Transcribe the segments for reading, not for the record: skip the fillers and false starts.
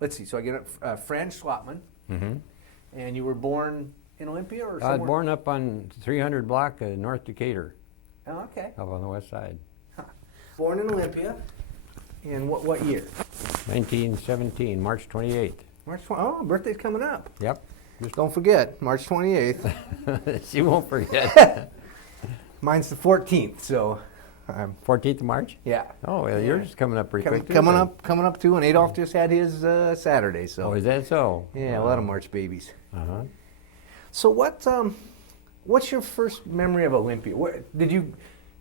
let's see. So I get Franz Schlotman, and you were born in Olympia or somewhere? I was born up on 300 block of North Decatur. Oh, okay. Up on the west side. Huh. Born in Olympia. In what year? 1917, March 28th. March 20. Oh, birthday's coming up. Yep. Just don't forget, March 28th. She won't forget. Mine's the 14th, so. 14th of March? Yeah. Oh, well, yours is coming up pretty quick too. Coming up too, and Adolf just had his Saturday, so. Oh, is that so? Yeah, a lot of March babies. Uh-huh. So what's your first memory of Olympia?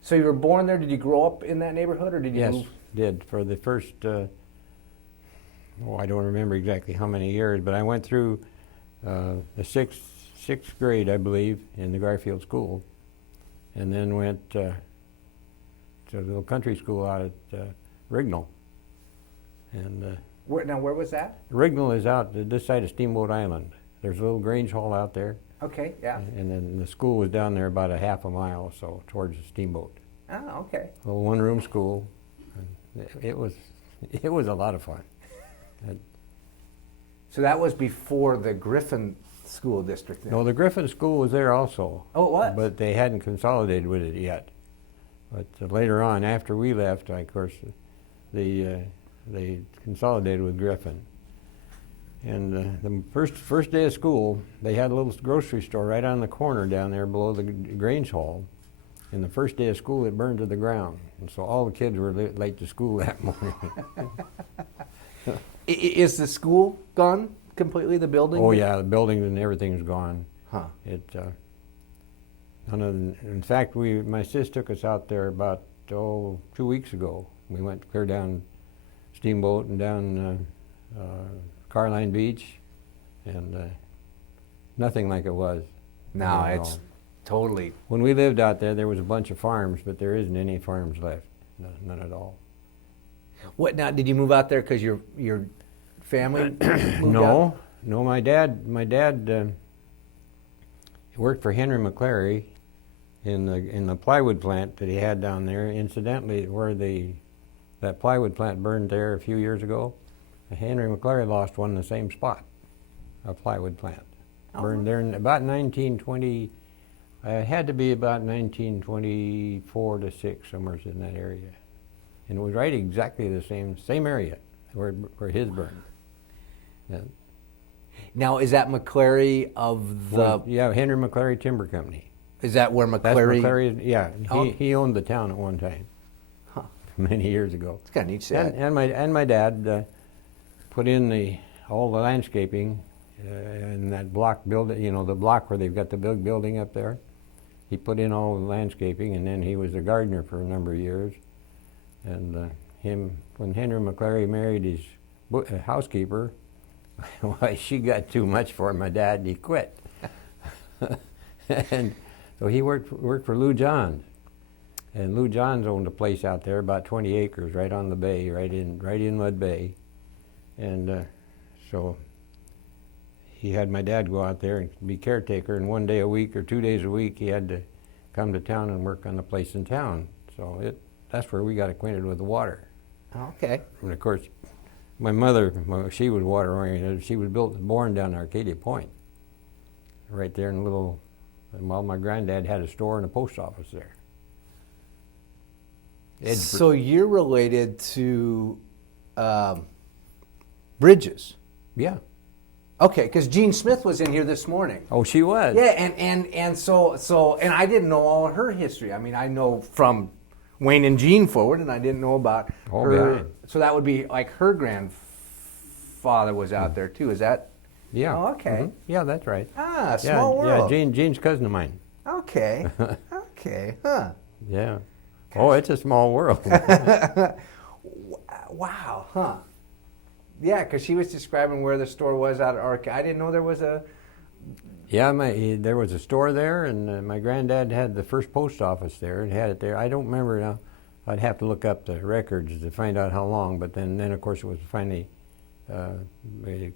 So you were born there, did you grow up in that neighborhood, or did you move? Yes, did. For the first, I don't remember exactly how many years, but I went through the sixth grade, I believe, in the Garfield School, and then went to a little country school out at Rignall. And where was that? Rignall is out this side of Steamboat Island. There's a little Grange Hall out there. Okay, yeah. And then the school was down there about a half a mile or so towards the steamboat. Oh, okay. A little one-room school. And it was a lot of fun. So that was before the Griffin School District then? No, the Griffin School was there also. Oh, it was? But they hadn't consolidated with it yet. But later on, after we left, of course, they consolidated with Griffin. And the first day of school, they had a little grocery store right on the corner down there below the Grange Hall. And the first day of school, it burned to the ground. And so all the kids were late to school that morning. Is the school gone completely, the building? Oh, yeah, the building and everything's gone. Huh. In fact, my sis took us out there about 2 weeks ago. We went clear down Steamboat and down Carline Beach, and nothing like it was. No, it's totally. When we lived out there was a bunch of farms, but there isn't any farms left, none at all. What now? Did you move out there because your family moved No, out? no. My dad worked for Henry McClary in the plywood plant that he had down there. Incidentally, where that plywood plant burned there a few years ago, Henry McClary lost one in the same spot, a plywood plant. Burned there in about 1920, it had to be about 1924 to 6, somewhere in that area. And it was right exactly the same area where his burned. Yeah. Now, is that McClary of the... Well, yeah, Henry McClary Timber Company. Is that where McClary... That's McClary, yeah. Oh. He owned the town at one time, many years ago. It's kind of neat set. And my dad put in all the landscaping in that block building, the block where they've got the big building up there. He put in all the landscaping, and then he was a gardener for a number of years. And when Henry McClary married his housekeeper, why, she got too much for my dad, and he quit. And so he worked for Lou Johns. And Lou Johns owned a place out there, about 20 acres, right on the bay, right in Mud Bay. And so he had my dad go out there and be caretaker, and 1 day a week or 2 days a week he had to come to town and work on the place in town. So that's where we got acquainted with the water. Okay. And of course, my mother, she was water oriented. She was born down in Arcadia Point, right there in a little. Well, my granddad had a store and a post office there. So you're related to Bridges? Yeah. Okay, because Jean Smith was in here this morning. Oh, she was. Yeah, and so I didn't know all of her history. I mean, I know from Wayne and Jean forward, and I didn't know about her. Behind. So that would be like her grandfather was out there too. Is that? Yeah. Oh, okay. Mm-hmm. Yeah, that's right. Ah, small world. Yeah, Jean's cousin of mine. Okay. Okay. Huh. Yeah. Oh, it's a small world. Wow. Huh. Yeah, because she was describing where the store was out at Arca. I didn't know there was a... Yeah, there was a store there, and my granddad had the first post office there and had it there. I don't remember now. I'd have to look up the records to find out how long, but then of course, it was finally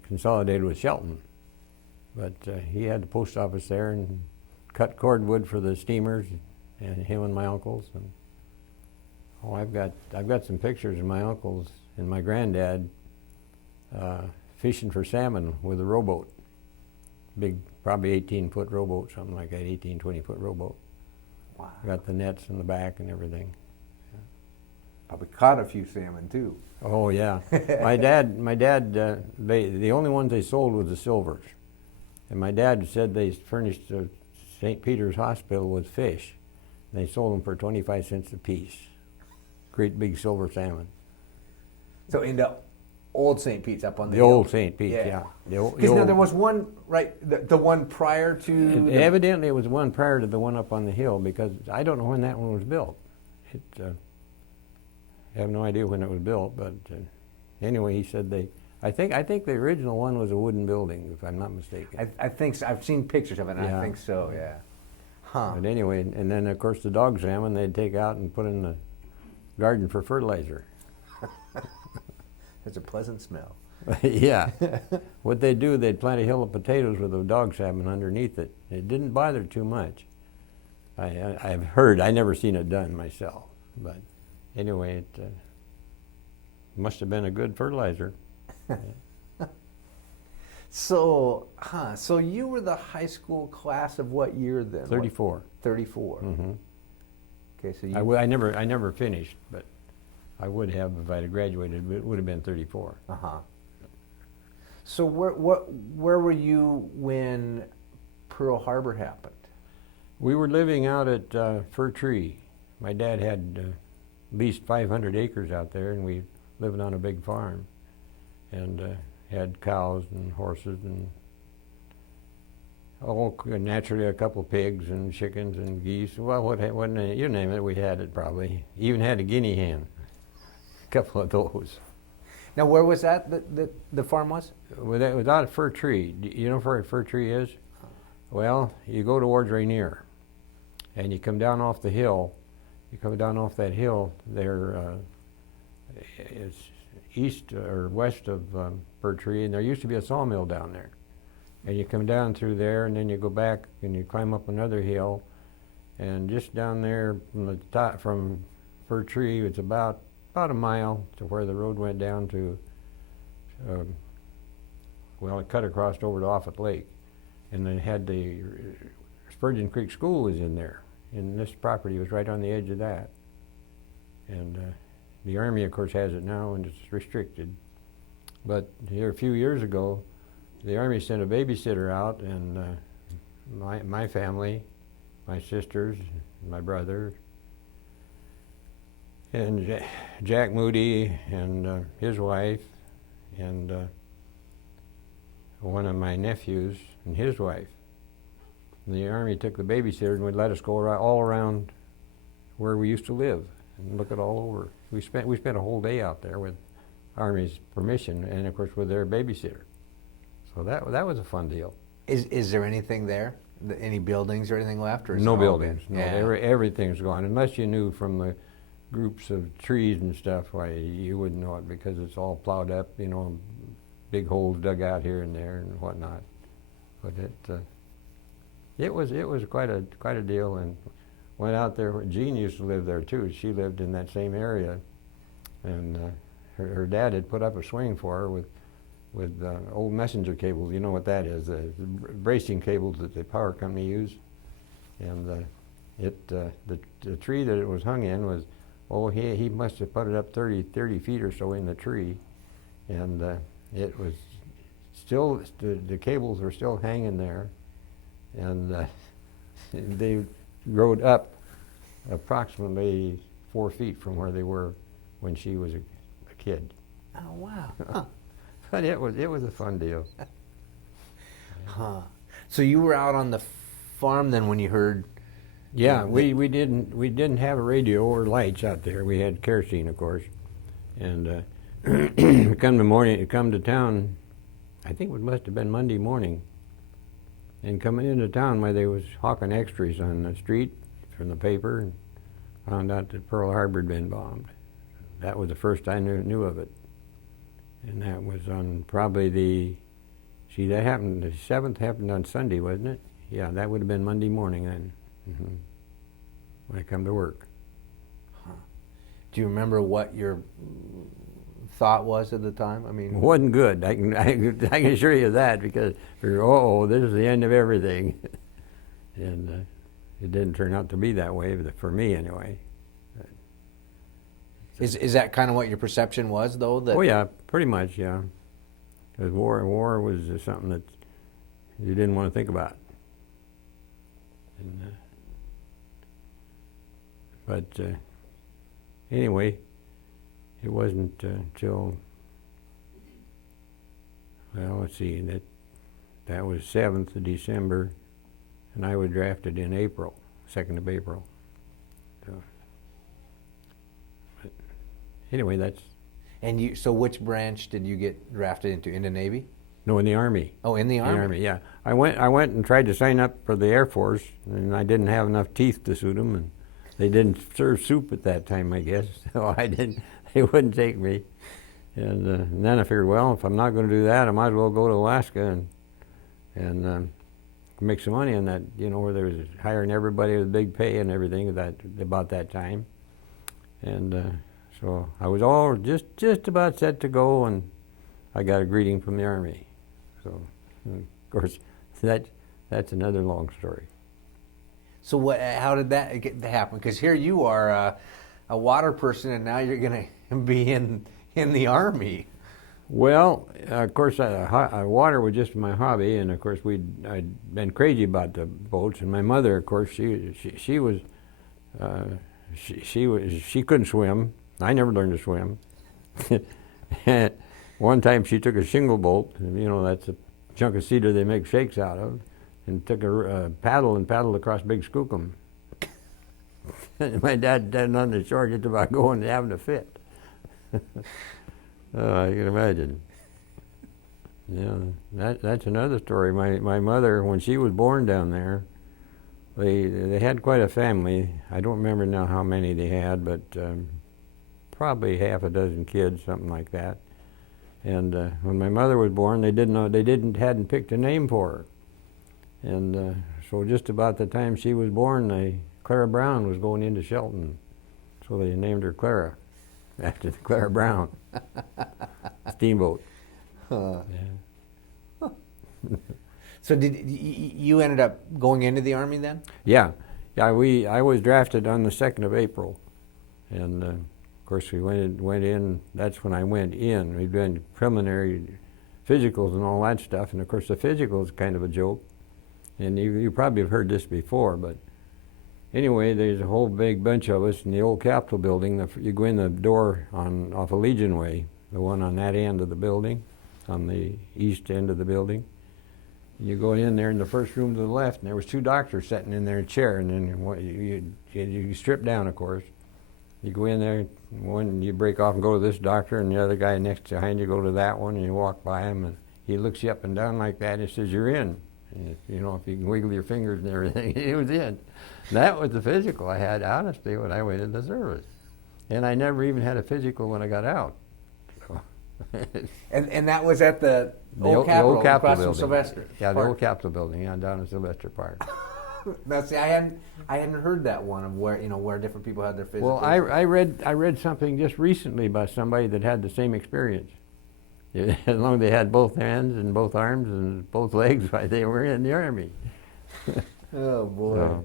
consolidated with Shelton. But he had the post office there and cut cordwood for the steamers, and him and my uncles. And I've got some pictures of my uncles and my granddad fishing for salmon with a rowboat. Big, probably 18-foot rowboat, something like that, 18, 20-foot rowboat. Wow. Got the nets in the back and everything. Probably caught a few salmon too. Oh yeah, my dad. The only ones they sold was the silvers, and my dad said they furnished St. Peter's Hospital with fish. They sold them for 25 cents a piece. Great big silver salmon. So in the old St. Pete's up on the The hill. old St. Pete's, yeah. Because now there was one, right, the one prior to... Evidently it was one prior to the one up on the hill, because I don't know when that one was built. I have no idea when it was built, but anyway, he said I think the original one was a wooden building, if I'm not mistaken. I think so. I've seen pictures of it, and Yeah. I think so, yeah. Huh. But anyway, and then of course the dog salmon they'd take out and put in the garden for fertilizer. There's a pleasant smell. Yeah. What they'd do, they'd plant a hill of potatoes with the dog salmon underneath it. It didn't bother too much. I've heard, I never seen it done myself, but anyway, it must have been a good fertilizer. So you were the high school class of what year then? 34. 34. Mm-hmm. Okay, so you... I never finished, but I would have if I'd have graduated. But it would have been 34. Uh-huh. So where were you when Pearl Harbor happened? We were living out at Fir Tree. My dad had at least 500 acres out there, and we lived on a big farm, and had cows and horses and naturally a couple of pigs and chickens and geese. Well, you name it, we had it probably. Even had a guinea hen, a couple of those. Now, where was that? The farm was? Well, that was out at Fir Tree. Do you know where a Fir Tree is? Well, you go towards Rainier, and you come down off the hill. You come down off that hill there. It's east or west of Fir Tree, and there used to be a sawmill down there. And you come down through there, and then you go back and you climb up another hill, and just down there from the top, from Fir Tree, it's about a mile to where the road went down to. It cut across over to Offutt Lake, and then had the Spurgeon Creek School was in there, and this property was right on the edge of that. And the Army, of course, has it now, and it's restricted. But here a few years ago, the Army sent a babysitter out, and my family, my sisters, my brother, and Jack Moody and his wife, and one of my nephews and his wife. And the Army took the babysitter and would let us go all around where we used to live and look it all over. We spent a whole day out there with Army's permission, and of course with their babysitter. So that was a fun deal. Is there anything there? Any buildings or anything left? Or is No it all buildings. been- No, Yeah. everything's gone. Unless you knew from the groups of trees and stuff, why you wouldn't know it because it's all plowed up. You know, big holes dug out here and there and whatnot. But it was quite a deal, and went out there. Jean used to live there too. She lived in that same area, and her dad had put up a swing for her with old messenger cables. You know what that is? The bracing cables that the power company used. And the tree that it was hung in was, he must have put it up 30 feet or so in the tree, and it was still, the cables were still hanging there, and they rode up approximately 4 feet from where they were when she was a kid. Oh, wow. Huh. But it was a fun deal. Huh. So you were out on the farm then when you heard... Yeah, we didn't have a radio or lights out there. We had kerosene, of course, and come to town. I think it must have been Monday morning. And coming into town, where they was hawking extras on the street from the paper, and found out that Pearl Harbor had been bombed. That was the first I knew of it, and that was on probably that happened. The 7th happened on Sunday, wasn't it? Yeah, that would have been Monday morning then. Mm-hmm. When I come to work. Huh. Do you remember what your thought was at the time? I It mean, wasn't good. I can assure you that, because this is the end of everything, and it didn't turn out to be that way, for me anyway. is that kind of what your perception was, though? That Oh yeah, pretty much, yeah. Because war was something that you didn't want to think about. And, but anyway, it wasn't until, well, let's see, that was 7th of December, and I was drafted in April, 2nd of April. So, but anyway, that's... And so which branch did you get drafted into? In the Navy? No, in the Army. Oh, in the Army? In the Army, yeah. I went and tried to sign up for the Air Force, and I didn't have enough teeth to suit them, and they didn't serve soup at that time, I guess, so they wouldn't take me. And then I figured, well, if I'm not going to do that, I might as well go to Alaska and make some money on that, where they was hiring everybody with big pay and everything about that time. And so I was all just about set to go, and I got a greeting from the Army. So, of course, that's another long story. So how did that happen? Because here you are a water person, and now you're going to be in the Army. Well, of course, water was just my hobby, and of course I'd been crazy about the boats. And my mother, of course, she couldn't swim. I never learned to swim. One time she took a shingle bolt, that's a chunk of cedar they make shakes out of, and took a paddle and paddled across Big Skookum. My dad on the shore just about going and having a fit. Oh, you can imagine. Yeah, that's another story. My mother, when she was born down there, they had quite a family. I don't remember now how many they had, but probably half a dozen kids, something like that. And when my mother was born, they hadn't picked a name for her. And so just about the time she was born, Clara Brown was going into Shelton, so they named her Clara, after the Clara Brown steamboat. Yeah. So did you ended up going into the Army then? Yeah. I was drafted on the 2nd of April, and of course we went in. That's when I went in. We'd been preliminary physicals and all that stuff, and of course the physical is kind of a joke. And you probably have heard this before, but anyway, there's a whole big bunch of us in the old Capitol building. You go in the door off of Legion Way, the one on that end of the building, on the east end of the building. You go in there in the first room to the left, and there was 2 doctors sitting in their chair, and then you strip down, of course. You go in there, one you break off and go to this doctor, and the other guy next behind you go to that one, and you walk by him, and he looks you up and down like that, and he says, "You're in." And if you can wiggle your fingers and everything, he was in. That was the physical I had, honestly, when I went into the service. And I never even had a physical when I got out. So and that was at the old Capitol across from Sylvester. Yeah, the old Capitol building, down in Sylvester Park. Now, see, I hadn't heard that one of where different people had their physicals. Well, I read something just recently by somebody that had the same experience. As long as they had both hands and both arms and both legs, they were in the Army. Oh boy!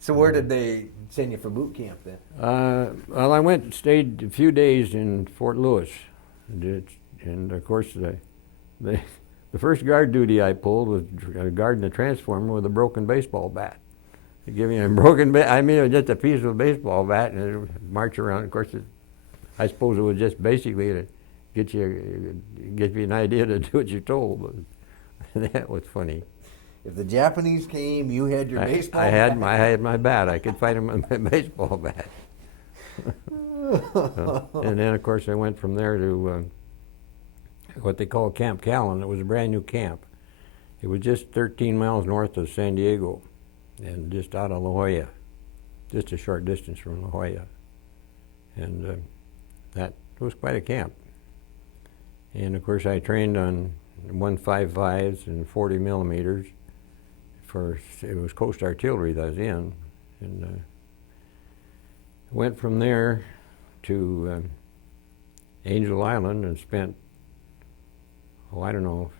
So where did they send you for boot camp then? Well, I stayed a few days in Fort Lewis, and of course the first guard duty I pulled was guarding a transformer with a broken baseball bat. They give you a broken bat. I mean, it was just a piece of a baseball bat, and it would march around. Of course, I suppose it was just basically to give you an idea to do what you're told. But that was funny. If the Japanese came, you had your baseball bat? I had my bat. I could fight them with my baseball bat. And then, of course, I went from there to what they call Camp Callan. It was a brand new camp. It was just 13 miles north of San Diego and just out of La Jolla, just a short distance from La Jolla. And that was quite a camp. And of course I trained on 155s and 40 millimeters. It was Coast Artillery that I was in. And went from there to Angel Island and spent, oh, I don't know,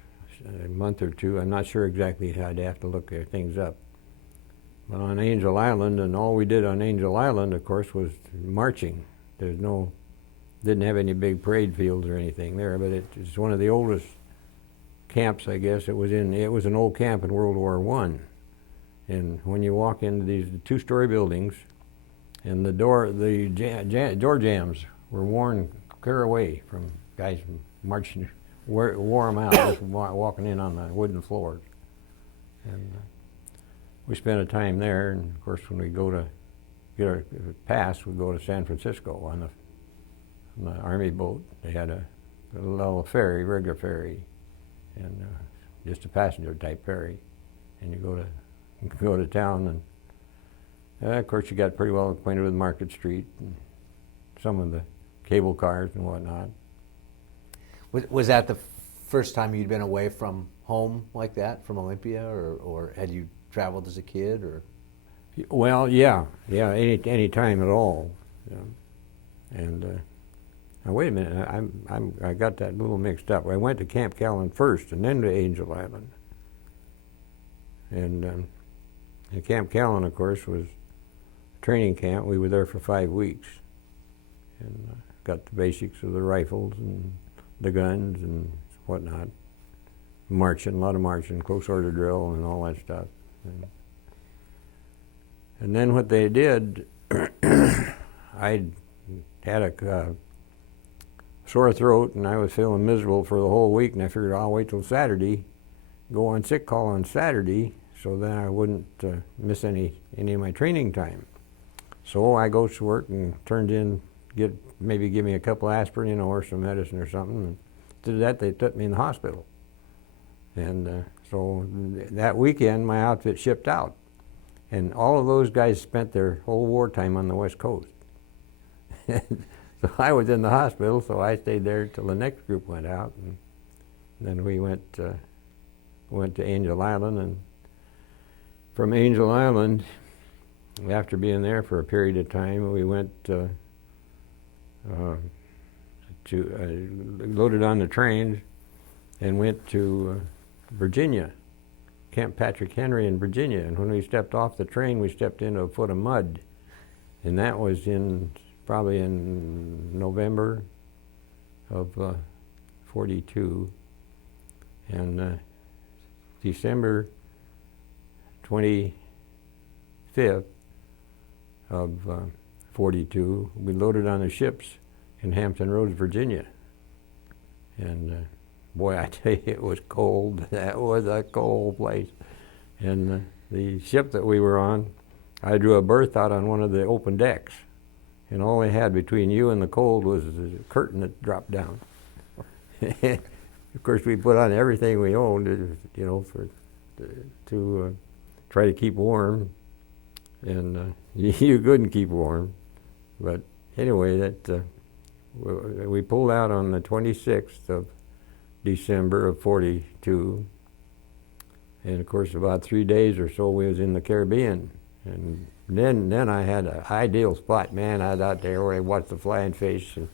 a month or two. I'm not sure exactly. I'd have to look things up. But on Angel Island, and all we did on Angel Island, of course, was marching. Didn't have any big parade fields or anything there, but it's one of the oldest camps, I guess. It was an old camp in World War I. And when you walk into these two-story buildings, and the door jambs were worn clear away from guys marching, wore them out, just walking in on the wooden floors. And we spent a time there, and of course when we go to get our pass, we go to San Francisco on the Army boat. They had a little ferry, regular ferry, and just a passenger type ferry. And you go to town, and of course you got pretty well acquainted with Market Street and some of the cable cars and whatnot. Was that the first time you'd been away from home like that, from Olympia, or had you traveled as a kid, or? Well, yeah, any time at all. Yeah. And now wait a minute, I got that a little mixed up. I went to Camp Callan first, and then to Angel Island. And Camp Callan, of course, was a training camp. We were there for 5 weeks, and got the basics of the rifles and the guns and whatnot. Marching, a lot of marching, close order drill, and all that stuff. And then what they did, I had a sore throat, and I was feeling miserable for the whole week, and I figured I'll wait till Saturday, go on sick call on Saturday, so then I wouldn't miss any of my training time. So I go to work and turned in, maybe give me a couple aspirin, or some medicine or something. And to that, they took me in the hospital. And so that weekend, my outfit shipped out. And all of those guys spent their whole wartime on the West Coast. So I was in the hospital, so I stayed there till the next group went out. And then we went to Angel Island, and from Angel Island, after being there for a period of time, we went loaded on the trains and went to Virginia, Camp Patrick Henry in Virginia. And when we stepped off the train, we stepped into a foot of mud. And that was probably in November of 42. And December 25th of 42, we loaded on the ships in Hampton Roads, Virginia. And boy, I tell you, it was cold. That was a cold place. And the ship that we were on, I drew a berth out on one of the open decks. And all they had between you and the cold was a curtain that dropped down. Of course, we put on everything we owned, to try to keep warm. And you couldn't keep warm. But anyway, we pulled out on the 26th of December of 42. And of course, about 3 days or so, we was in the Caribbean. And then I had an ideal spot, man. I was out there where I watched the flying fish, and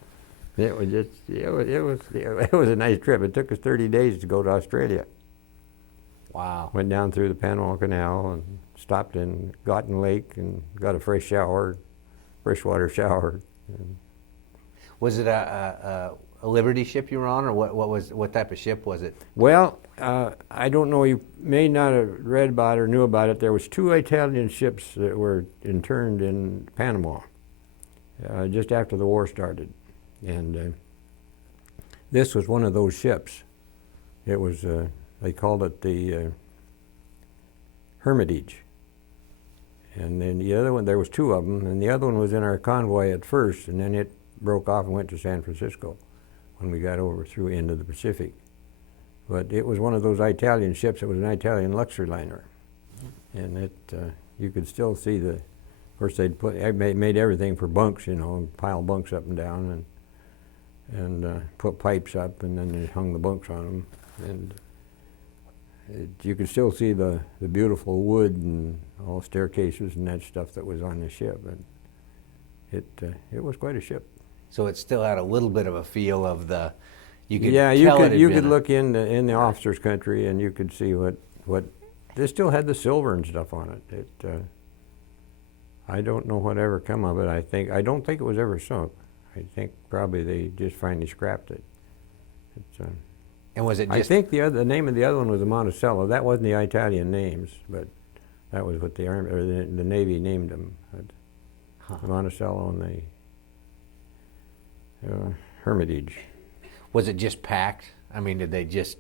it was a nice trip. It took us 30 days to go to Australia. Wow. Went down through the Panama Canal and stopped in Gotten Lake and got a freshwater shower. And was it a Liberty ship you were on, or what type of ship was it? Well, I don't know. You may not have read about it or knew about it. There was 2 Italian ships that were interned in Panama just after the war started, and this was one of those ships. It was they called it the Hermitage, and then the other one, there was 2 of them, and the other one was in our convoy at first, and then it broke off and went to San Francisco when we got over through into the Pacific. But it was one of those Italian ships. It was an Italian luxury liner, and you could still see of course they'd made everything for bunks, and pile bunks up and down, and put pipes up, and then they hung the bunks on them, and you could still see the beautiful wood and all staircases and that stuff that was on the ship. And it was quite a ship. So it still had a little bit of a feel of the. You could yeah, tell it had you been could a- look in the officers' country and you could see what they still had the silver and stuff on it. I don't know whatever come of it. I don't think it was ever sunk. I think probably they just finally scrapped it. And was it I just? think the name of the other one was the Monticello. That wasn't the Italian names, but that was what the Army or the Navy named them. The Monticello and the Hermitage. Was it just packed? I mean, did they just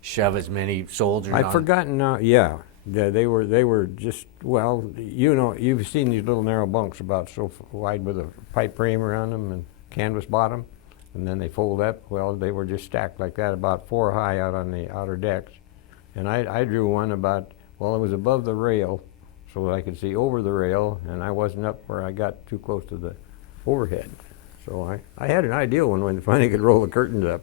shove as many soldiers? I've on? forgotten now. Yeah, they were just, well, you know, you've seen these little narrow bunks about so wide with a pipe frame around them and canvas bottom, and then they fold up. Well, they were just stacked like that, about 4 high out on the outer decks. And I drew one about, well, it was above the rail, so I could see over the rail, and I wasn't up where I got too close to the overhead. So I had an ideal one when finally could roll the curtains up.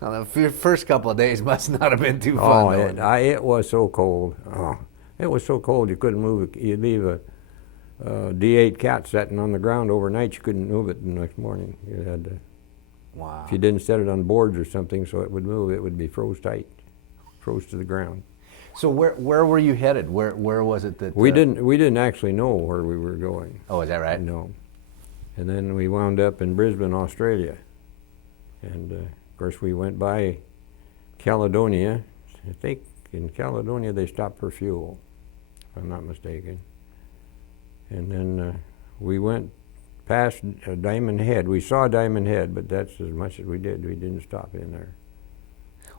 Well, the first couple of days must not have been too fun. Oh, it was so cold. Oh, it was so cold you couldn't move it. You'd leave a D8 cat sitting on the ground overnight. You couldn't move it the next morning. You had to. Wow. If you didn't set it on boards or something so it would move, it would be froze tight, froze to the ground. So where were you headed? Where was it that We didn't actually know where we were going. Oh, is that right? No. And then we wound up in Brisbane, Australia. And of course we went by Caledonia. I think in Caledonia they stopped for fuel, if I'm not mistaken. And then we went past Diamond Head. We saw Diamond Head, but that's as much as we did. We didn't stop in there.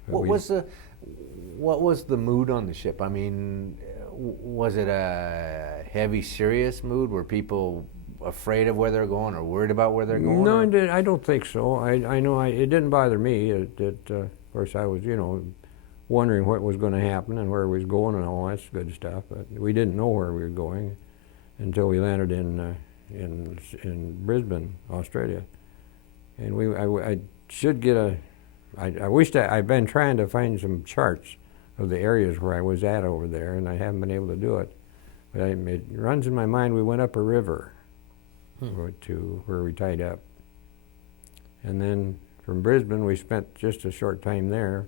What was the mood on the ship? I mean, was it a heavy, serious mood? Were people afraid of where they're going or worried about where they're going? No, I don't think so. I know it didn't bother me. Of course, I was, wondering what was going to happen and where we was going and all that good stuff. But we didn't know where we were going until we landed in Brisbane, Australia. And I should get I wish that I've been trying to find some charts of the areas where I was at over there, and I haven't been able to do it. But it runs in my mind. We went up a river to where we tied up, and then from Brisbane we spent just a short time there,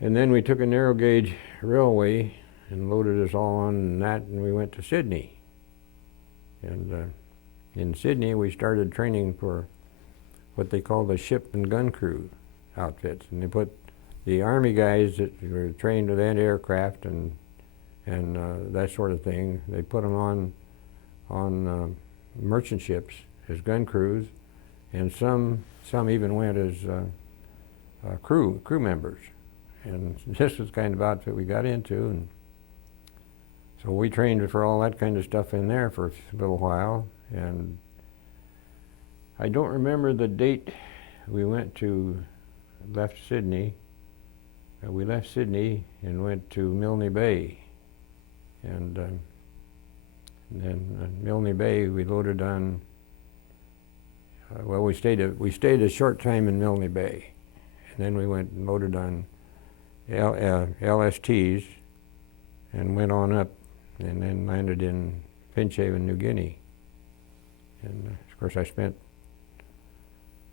and then we took a narrow gauge railway and loaded us all on that, and we went to Sydney. And in Sydney we started training for what they call the ship and gun crew outfits, and they put the Army guys that were trained with anti-aircraft and that sort of thing. They put them on merchant ships as gun crews, and some even went as crew members. And this was kind of outfit we got into, and so we trained for all that kind of stuff in there for a little while. And I don't remember the date we left Sydney. We left Sydney and went to Milne Bay. And then Milne Bay we loaded on, well, we stayed a short time in Milne Bay. And then we went and loaded on LSTs and went on up and then landed in Finchhaven, New Guinea. And of course I spent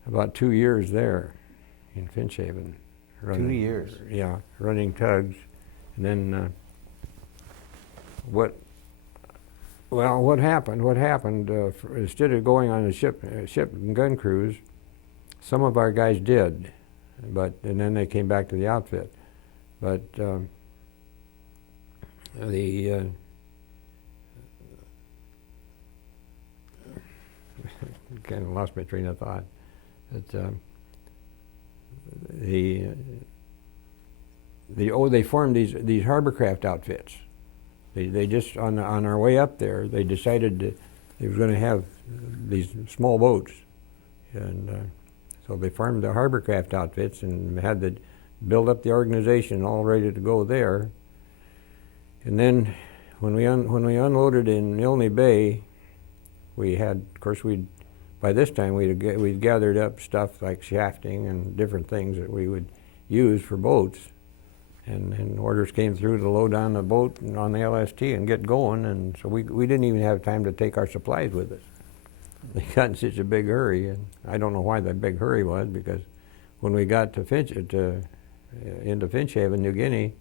about 2 years there in Finchhaven. 2 years? Yeah, running tugs. And then what happened, instead of going on a ship and gun cruise, some of our guys did, and then they came back to the outfit. But kind of lost my train of thought. They formed these hovercraft outfits. They just on our way up there they decided that they were going to have these small boats, and so they formed the hovercraft outfits and had to build up the organization all ready to go there. And then when we unloaded in Milne Bay, we had, of course, by this time we'd gathered up stuff like shafting and different things that we would use for boats, and orders came through to load on the boat and on the LST and get going, and so we didn't even have time to take our supplies with us. they got in such a big hurry, and I don't know why that big hurry was, because when we got to into Finchhaven, New Guinea,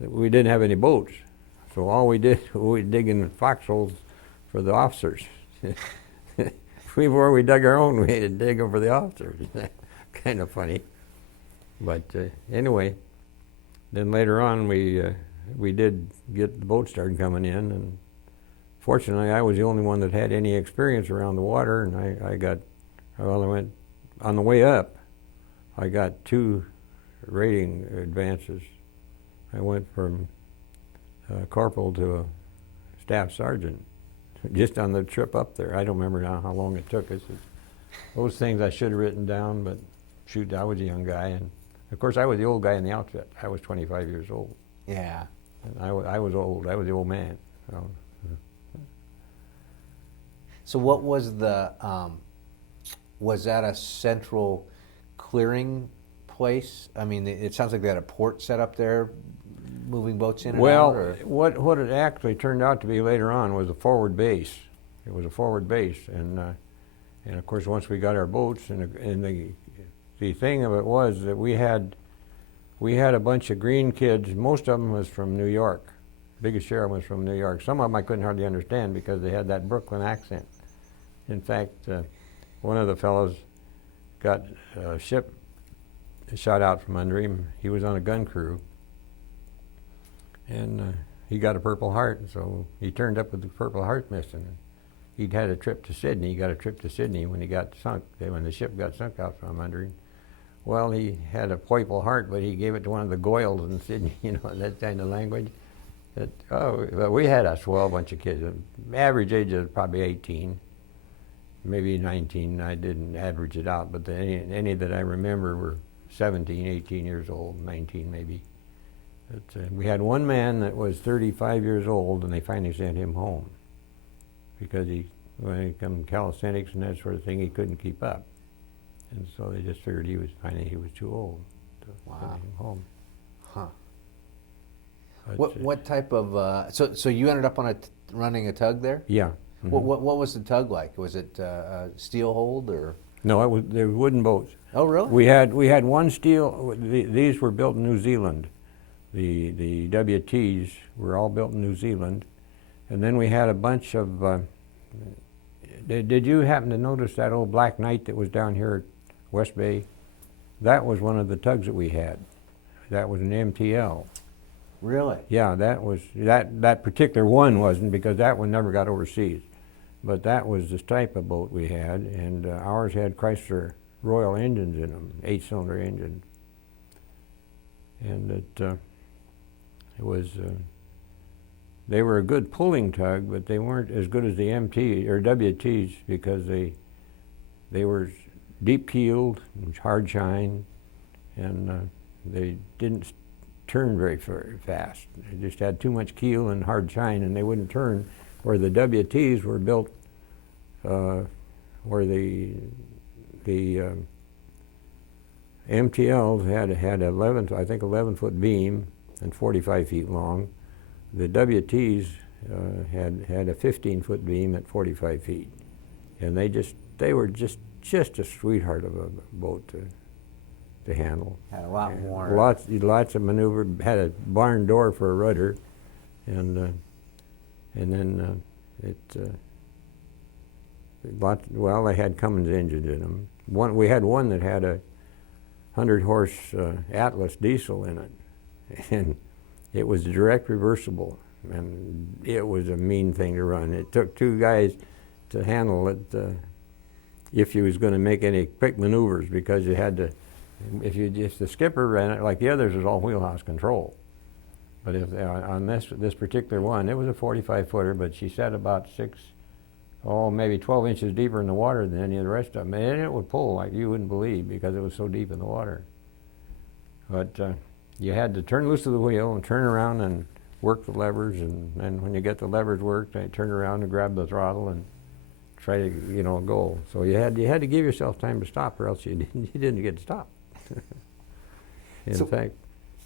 we didn't have any boats. So all we did, we dig in foxholes for the officers. Before we dug our own, we had to dig them for the officers. Kind of funny. But anyway, then later on we did get the boat started coming in, and fortunately I was the only one that had any experience around the water, and I went, on the way up, I got 2 rating advances. I went from corporal to a staff sergeant just on the trip up there. I don't remember now how long it took us. Those things I should have written down, but shoot, I was a young guy, and of course I was the old guy in the outfit. I was 25 years old. Yeah. And I was old. I was the old man. So what was was that a central clearing place? I mean, it sounds like they had a port set up there, moving boats in and out? Or? What it actually turned out to be later on was a forward base. It was a forward base, and of course once we got our boats, and the thing of it was that we had a bunch of green kids. Most of them was from New York. Biggest share of them was from New York. Some of them I couldn't hardly understand because they had that Brooklyn accent. In fact, one of the fellows got a ship shot out from under him. He was on a gun crew, and he got a Purple Heart, so he turned up with the Purple Heart missing. He'd had a trip to Sydney. He got a trip to Sydney when he got sunk, when the ship got sunk out from under him. Well, he had a Purple Heart, but he gave it to one of the Goyles in Sydney, that kind of language. But we had a swell bunch of kids. The average age is probably 18, maybe 19. I didn't average it out, but any that I remember were 17, 18 years old, 19 maybe. But, we had one man that was 35 years old, and they finally sent him home because when he come calisthenics and that sort of thing, he couldn't keep up. And so they just figured he was too old to send him home. Huh. But, what type of so you ended up on running a tug there? Yeah. Mm-hmm. What was the tug like? Was it a steel hold or? No, they were wooden boats. Oh, really? We had one steel. These were built in New Zealand. The WTs were all built in New Zealand, and then we had a bunch of. Did you happen to notice that old Black Knight that was down here at West Bay? That was one of the tugs that we had. That was an MTL. Really? Yeah, that particular one wasn't, because that one never got overseas. But that was the type of boat we had, and ours had Chrysler Royal engines in them, 8-cylinder engines. And it was. They were a good pulling tug, but they weren't as good as the MT or WTs because they were deep keeled, hard chine, and they didn't turn very fast. They just had too much keel and hard chine, and they wouldn't turn. Where the WTs were built, where the MTLs had 11-foot beam and 45 feet long. The WTs had a 15-foot beam at 45 feet, and they were just a sweetheart of a boat to handle. Had a lot more. Lots of maneuver. Had a barn door for a rudder, and then they had Cummins engines in them. We had one that had a 100-horse Atlas diesel in it, and it was direct reversible, and it was a mean thing to run. It took 2 guys to handle it if you was going to make any quick maneuvers, because you had to. If the skipper ran it, like the others, was all wheelhouse control. But on this particular one, it was a 45-footer, but she sat about maybe 12 inches deeper in the water than any of the rest of them, and it would pull like you wouldn't believe because it was so deep in the water. But you had to turn loose of the wheel and turn around and work the levers, and then when you get the levers worked, I turn around and grab the throttle and try to go. So you had to give yourself time to stop, or else you didn't get to stop. In fact.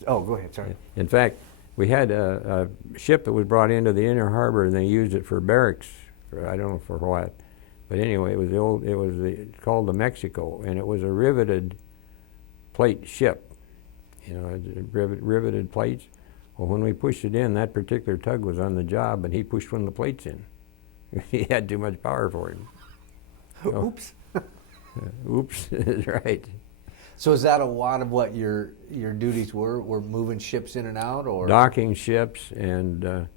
Oh, go ahead. Sorry. In fact, we had a ship that was brought into the inner harbor, and they used it for barracks. I don't know for what, But anyway, it was it's called the Mexico, and it was a riveted plate ship. You know, riveted plates. Well, when we pushed it in, that particular tug was on the job, and he pushed one of the plates in. He had too much power for him. So, Oops. Oops, is right. So is that a lot of what your duties were? Were moving ships in and out, or Docking ships and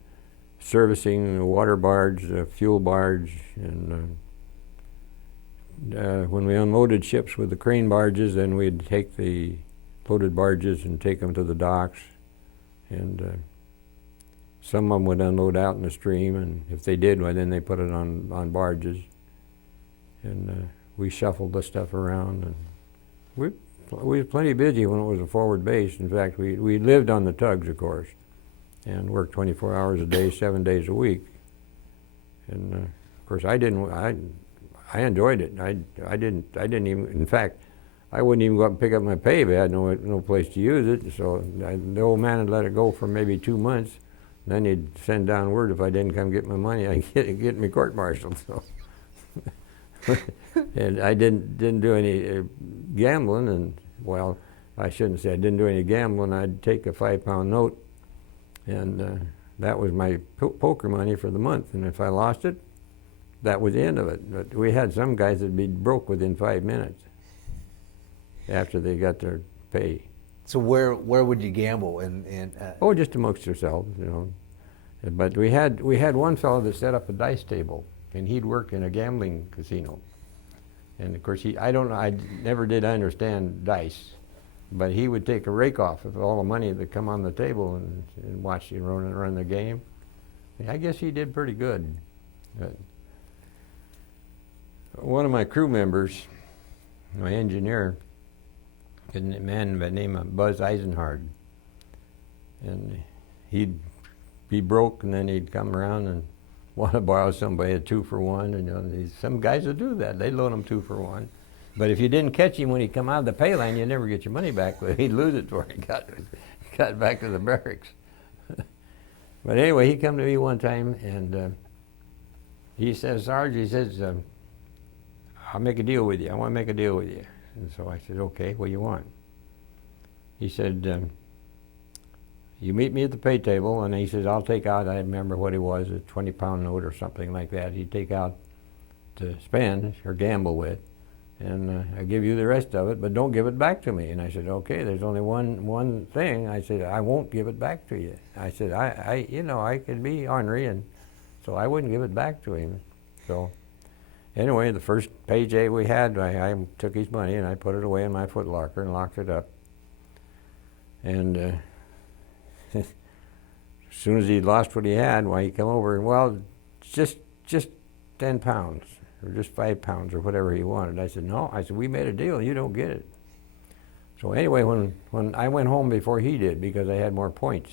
servicing the water barge, fuel barge, and when we unloaded ships with the crane barges, then we'd take the loaded barges and take them to the docks, and some of them would unload out in the stream, and if they did, well, then they put it on barges, and we shuffled the stuff around, and we were plenty busy when it was a forward base. In fact, we lived on the tugs, of course, and worked 24 hours a day, 7 days a week. And of course, I enjoyed it. I didn't even. In fact, I wouldn't even go up and pick up my pay if I had no place to use it. So the old man had let it go for maybe 2 months. Then he'd send down word if I didn't come get my money, I'd get me court-martialed. So. And I didn't do any gambling, and well, I shouldn't say I didn't do any gambling. I'd take a 5-pound note, and that was my poker money for the month. And if I lost it, that was the end of it. But we had some guys that'd be broke within 5 minutes after they got their pay. So where would you gamble? Oh, just amongst yourselves, you know. But we had one fellow that set up a dice table, and he'd work in a gambling casino. And of course, I never did understand dice, but he would take a rake off of all the money that come on the table and watch you run the game. I guess he did pretty good. But one of my crew members, my engineer, a man by the name of Buzz Eisenhard, and he'd be broke, and then he'd come around and want to borrow somebody a 2-for-1, and you know, some guys would do that. They'd loan him 2-for-1. But if you didn't catch him when he come out of the pay line, you'd never get your money back. He'd lose it before he got back to the barracks. But anyway, he come to me one time, and he says, Sarge, he says, I'll make a deal with you. I want to make a deal with you. And so I said, okay, what do you want? He said, you meet me at the pay table, and he says, I'll take out, I remember what it was, a 20-pound note or something like that. He'd take out to spend or gamble with, and I give you the rest of it, but don't give it back to me. And I said, okay, there's only one thing. I said, I won't give it back to you. I said, I could be ornery, and so I wouldn't give it back to him. So anyway, the first payday we had, I took his money and I put it away in my footlocker and locked it up. And as soon as he'd lost what he had, why he come over and, well, just 10 pounds or just 5 pounds or whatever he wanted. I said, no. I said, we made a deal. You don't get it. So anyway, when I went home before he did, because I had more points,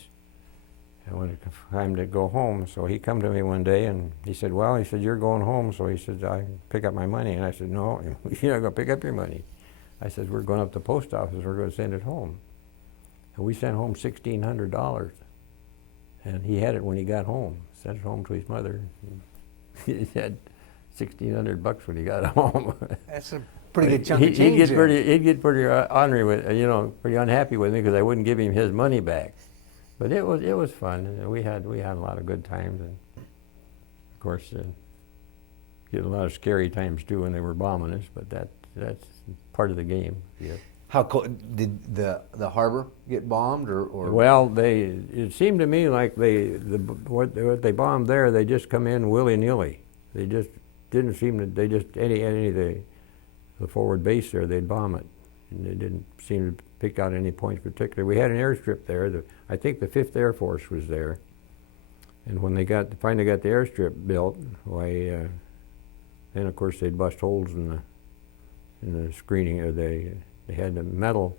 I wanted time to go home. So he come to me one day and he said, well, he said, you're going home. So he said, I pick up my money. And I said, no, you're not going to pick up your money. I said, we're going up to the post office. We're going to send it home. And we sent home $1,600. And he had it when he got home. Sent it home to his mother. He had $1,600 when he got home. That's a pretty good chunk of change. He'd get pretty ornery with, pretty unhappy with me because I wouldn't give him his money back. But it was fun. And we had a lot of good times, and of course, get a lot of scary times too when they were bombing us. But that's part of the game. Yeah. How did the harbor get bombed, or? Well, it seemed to me like what they bombed there, they just come in willy-nilly. They just didn't seem to. They just any of the forward base there, they'd bomb it, and they didn't seem to pick out any points particularly. We had an airstrip there. I think the 5th Air Force was there, and when they finally got the airstrip built, why then of course they'd bust holes in the screening, or they had the metal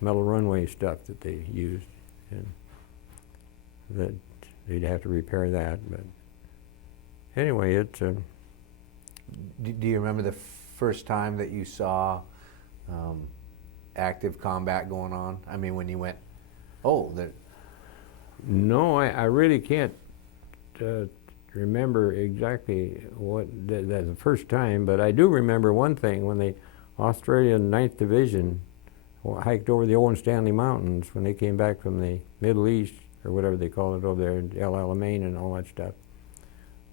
runway stuff that they used, and that they'd have to repair that. But anyway, it. Do you remember the first time that you saw active combat going on? I mean, when you went, oh, that. No, I really can't remember exactly what that the first time, but I do remember one thing when the Australian 9th Division hiked over the Owen Stanley Mountains when they came back from the Middle East, or whatever they call it over there, El Alamein and all that stuff.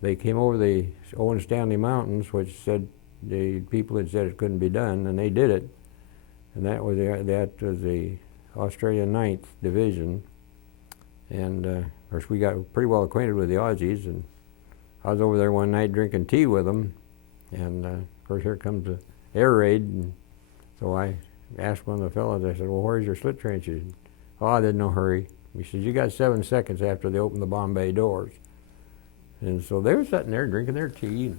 They came over the Owen Stanley Mountains, which said the people had said it couldn't be done, and they did it. And that was the Australian 9th Division. And of course, we got pretty well acquainted with the Aussies, and I was over there one night drinking tea with them, and of course, here comes the air raid. And so I asked one of the fellows, I said, well, where's your slit trenches? Oh, there's no hurry. He says, you got 7 seconds after they open the bomb bay doors. And so they were sitting there drinking their tea.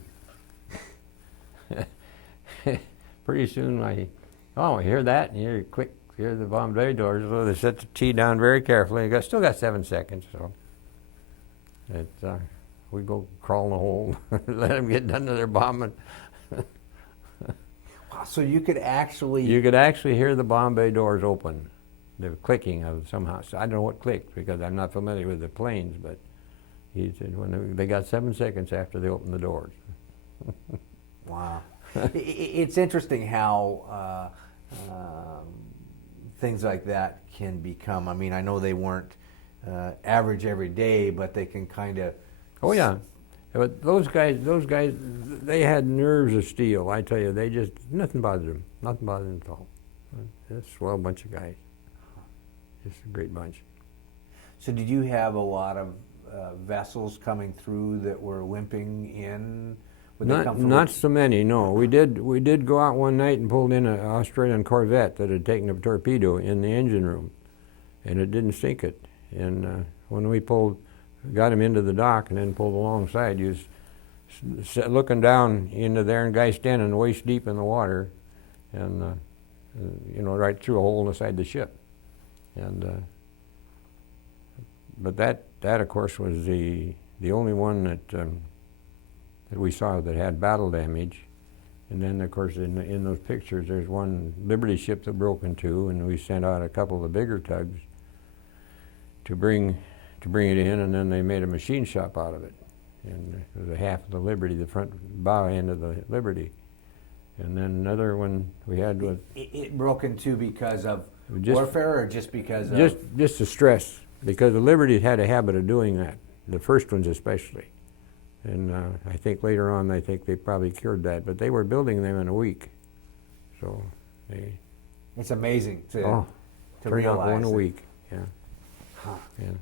Pretty soon I hear that, and you hear the bomb bay doors. So they set the tea down very carefully. Still got 7 seconds, so we go crawl in the hole, let them get done to their bombing. Wow, so you could actually... You could actually hear the bomb bay doors open, the clicking of somehow. So I don't know what clicked because I'm not familiar with the planes, but he said when they got 7 seconds after they opened the doors. Wow. It's interesting how things like that can become. I mean, I know they weren't average every day, but they can kind of... Oh, yeah. But those guys, they had nerves of steel. I tell you, they just, nothing bothered them. Nothing bothered them at all. Just a swell bunch of guys. Just a great bunch. So did you have a lot of vessels coming through that were wimping in? Not so many, no. We did go out one night and pulled in an Australian corvette that had taken a torpedo in the engine room, and it didn't sink it. And when we got him into the dock and then pulled alongside, he was looking down into there, and guy standing waist deep in the water, and right through a hole inside the ship. And but that of course was the only one that we saw that had battle damage. And then of course in those pictures there's one Liberty ship that broke in two, and we sent out a couple of the bigger tugs to bring it in, and then they made a machine shop out of it. And it was a half of the Liberty, the front bow end of the Liberty. And then another one we had was... It broke in two because of warfare, or just because of... Just the stress, because the Liberty had a habit of doing that, the first ones especially. And I think later on, I think they probably cured that, but they were building them in a week. So they... It's amazing to turn out realize one a it. week, yeah. Huh. Yeah.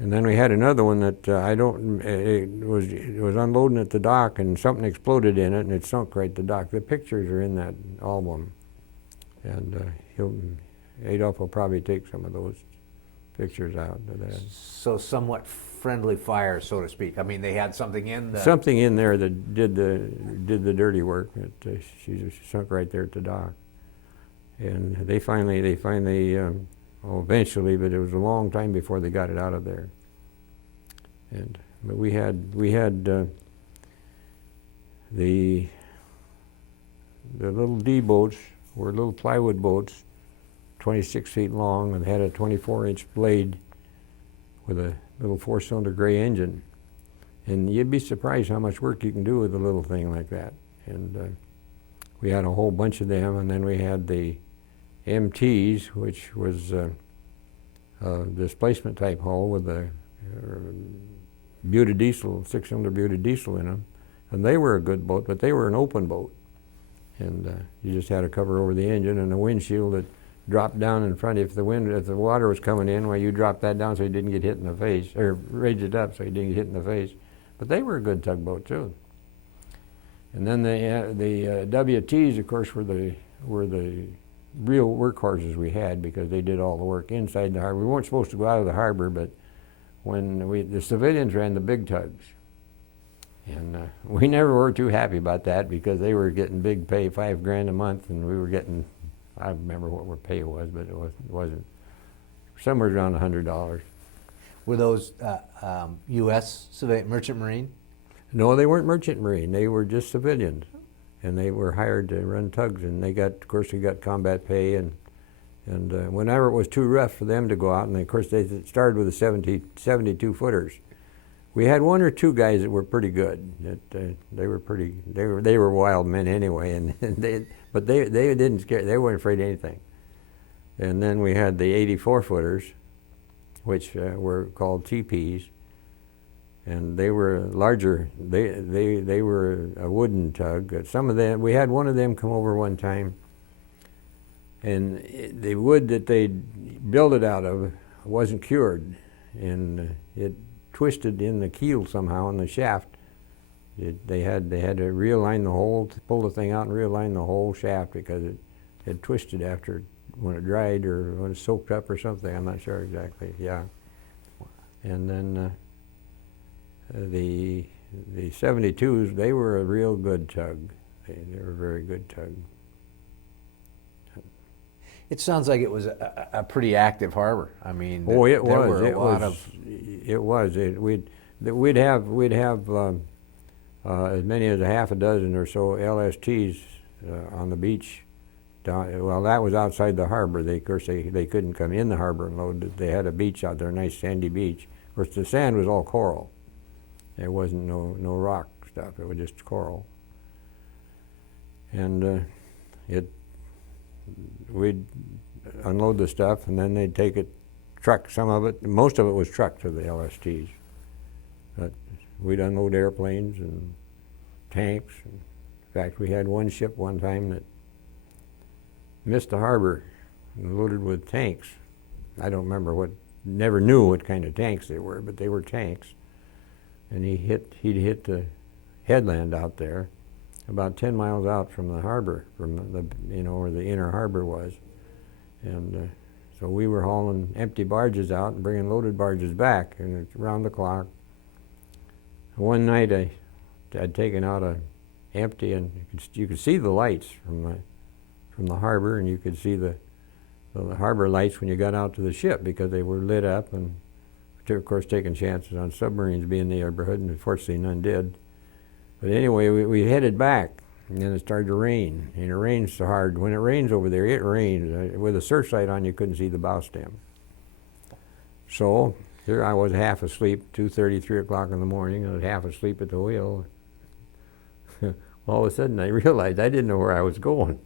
And then we had another one that it was unloading at the dock, and something exploded in it, and it sunk right at the dock. The pictures are in that album, and Adolf will probably take some of those pictures out of that. So somewhat friendly fire, so to speak. I mean, they had something in the... Something in there that did the dirty work. She sunk right there at the dock, and they finally. Eventually, but it was a long time before they got it out of there. But we had the little D boats were little plywood boats, 26 feet long, and had a 24-inch blade with a little 4-cylinder gray engine. And you'd be surprised how much work you can do with a little thing like that. And we had a whole bunch of them, and then we had the MTs, which was a displacement type hull with a butadiesel, 6-cylinder butadiesel in them. And they were a good boat, but they were an open boat. And you just had to cover over the engine, and a windshield that dropped down in front. If the water was coming in, well, you dropped that down so you didn't get hit in the face, or raised it up so you didn't get hit in the face. But they were a good tugboat too. And then the WTs, of course, were the real workhorses we had, because they did all the work inside the harbor. We weren't supposed to go out of the harbor, but when the civilians ran the big tugs, and we never were too happy about that, because they were getting big pay, $5 grand a month, and we were getting, I don't remember what our pay was, but it wasn't somewhere around $100. Were those U.S. civilian merchant marine? No, they weren't merchant marine. They were just civilians. And they were hired to run tugs, and they got combat pay, and whenever it was too rough for them to go out, and of course they started with the 72 footers. We had one or two guys that were pretty good. They were wild men anyway, and they didn't scare. They weren't afraid of anything. And then we had the 84-footers, which were called TPs, and they were larger. They were a wooden tug. Some of them, we had one of them come over one time, and the wood that they built it out of wasn't cured, and it twisted in the keel somehow in the shaft. They had to realign the whole, pull the thing out and realign the whole shaft because it had twisted after when it dried or when it soaked up or something. I'm not sure exactly. Yeah. And then the 72s, they were a real good tug. They were a very good tug. It sounds like it was a pretty active harbor. I mean, oh, it there was. were It a lot was. of. It was. We'd have as many as a half a dozen or so LSTs on the beach. Well, that was outside the harbor. Of course, they couldn't come in the harbor and load. They had a beach out there, a nice sandy beach. Of course, the sand was all coral. There wasn't no rock stuff. It was just coral. And we'd unload the stuff, and then they'd take it, truck some of it. Most of it was trucked to the LSTs. But we'd unload airplanes and tanks. In fact, we had one ship one time that missed the harbor and loaded with tanks. I don't remember never knew what kind of tanks they were, but they were tanks. And he'd hit the headland out there, about 10 miles out from the harbor, from where the inner harbor was. And so we were hauling empty barges out and bringing loaded barges back, and it's around the clock. One night I'd taken out a empty, and you could see the lights from the harbor, and you could see the harbor lights when you got out to the ship because they were lit up, and of course taking chances on submarines being in the neighborhood, and unfortunately none did. But anyway, we headed back, and then it started to rain, and it rained so hard. When it rains over there, it rains. With a searchlight on, you couldn't see the bow stem. So here I was half asleep, 2:30, 3 o'clock in the morning. I was half asleep at the wheel. All of a sudden, I realized I didn't know where I was going.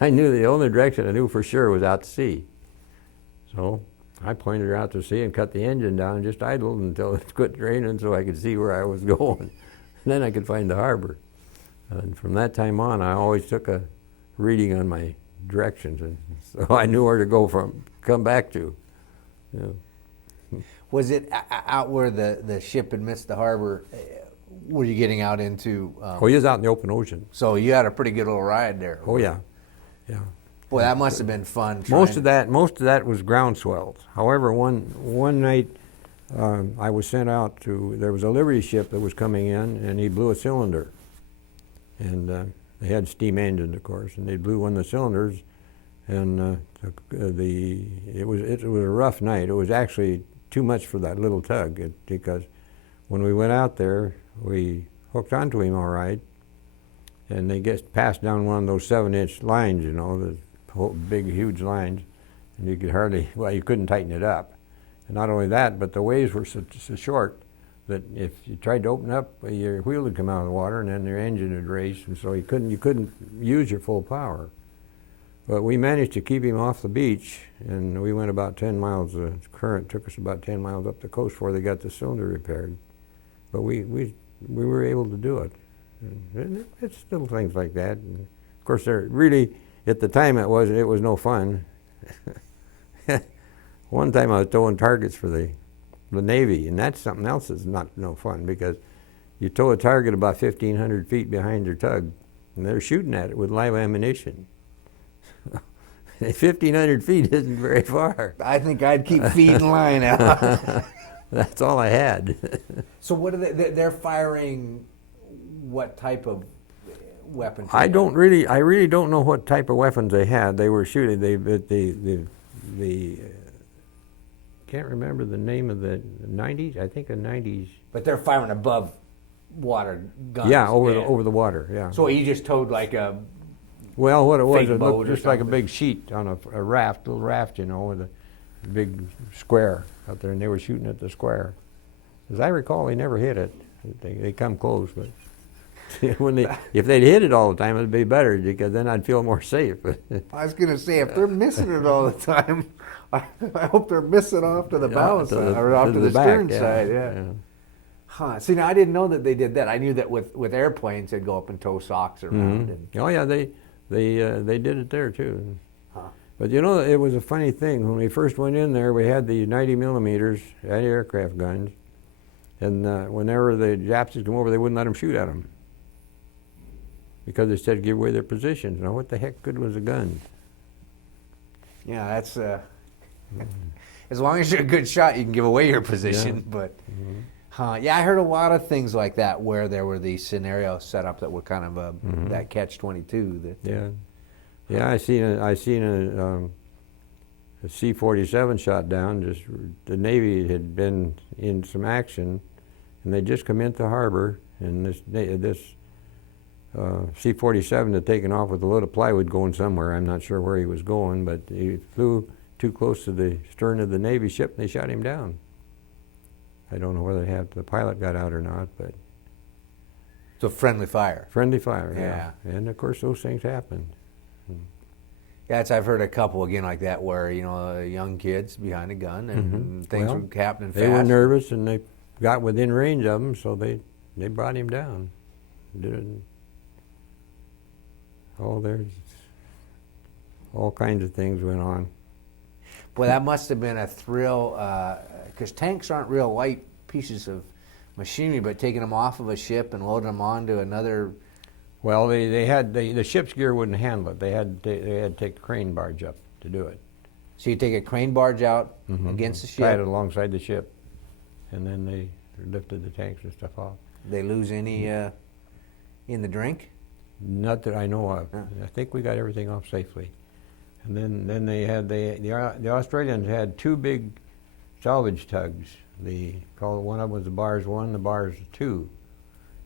I knew the only direction I knew for sure was out to sea. So I pointed her out to sea and cut the engine down and just idled until it quit raining so I could see where I was going. And then I could find the harbor. And from that time on, I always took a reading on my directions, and so I knew where to come back to. Yeah. Was it out where the ship had missed the harbor? Were you getting out into? He was out in the open ocean. So you had a pretty good little ride there. Oh yeah, yeah. Boy, that must have been fun. Most of that was ground swells. However, one night I was sent out to. There was a Liberty ship that was coming in, and he blew a cylinder. And they had steam engines, of course, and they blew one of the cylinders, and it was a rough night. It was actually too much for that little tug because when we went out there, we hooked onto him all right, and they passed down one of those 7-inch lines, the big, huge lines, and you couldn't tighten it up. And not only that, but the waves were so short that if you tried to open up, your wheel would come out of the water, and then your engine would race, and so you couldn't use your full power. But we managed to keep him off the beach, and we went about 10 miles. The current took us about 10 miles up the coast before they got the cylinder repaired. But we were able to do it. And it's little things like that. And of course, really, at the time, it was no fun. One time I was towing targets for the Navy, and that's something else that's no fun because you tow a target about 1,500 feet behind your tug, and they're shooting at it with live ammunition. 1,500 feet isn't very far. I think I'd keep feeding line out. That's all I had. So what are they're firing? What type of weapons? I really don't know what type of weapons they had. They were shooting. Can't remember the name of the 90s. I think the 90s. But they're firing above water guns. Yeah, over the water. Yeah. So you just towed like a. Well, what it was, fake it boat looked or just like a something. big sheet on a little raft, with a big square out there, and they were shooting at the square. As I recall, they never hit it. They come close, but if they'd hit it all the time, it'd be better because then I'd feel more safe. I was going to say, if they're missing it all the time, I hope they're missing off to the bow side or off to the stern side. Yeah. Huh. See, now I didn't know that they did that. I knew that with airplanes, they'd go up and tow socks around. Oh yeah, they did it there too. Huh. But you know, it was a funny thing. When we first went in there, we had the 90 millimeters anti-aircraft guns, and whenever the Japs would come over, they wouldn't let them shoot at them because they said give away their positions. Now, what the heck good was a gun? Yeah, that's as long as you're a good shot, you can give away your position. But yeah, I heard a lot of things like that where there were these scenarios set up that were kind of that catch-22. Yeah, I seen a C-47 shot down. Just the Navy had been in some action, and they just come into harbor, and this C-47 had taken off with a load of plywood going somewhere. I'm not sure where he was going, but he flew too close to the stern of the Navy ship, and they shot him down. I don't know whether the pilot got out or not, but So friendly fire. friendly fire. Yeah. And of course, those things happen. Yeah, I've heard a couple again like that where young kids behind a gun and things were happening fast. They were nervous and they got within range of him, so they brought him down. There's all kinds of things went on. Boy, that must have been a thrill, because tanks aren't real light pieces of machinery, but taking them off of a ship and loading them onto another. Well, the ship's gear wouldn't handle it. They had to take the crane barge up to do it. So you take a crane barge out against the ship. Tied it alongside the ship, and then they lifted the tanks and stuff off. They lose any in the drink? Not that I know of. I think we got everything off safely. And then they had the Australians had two big salvage tugs. One of them was the Bars 1, the Bars 2,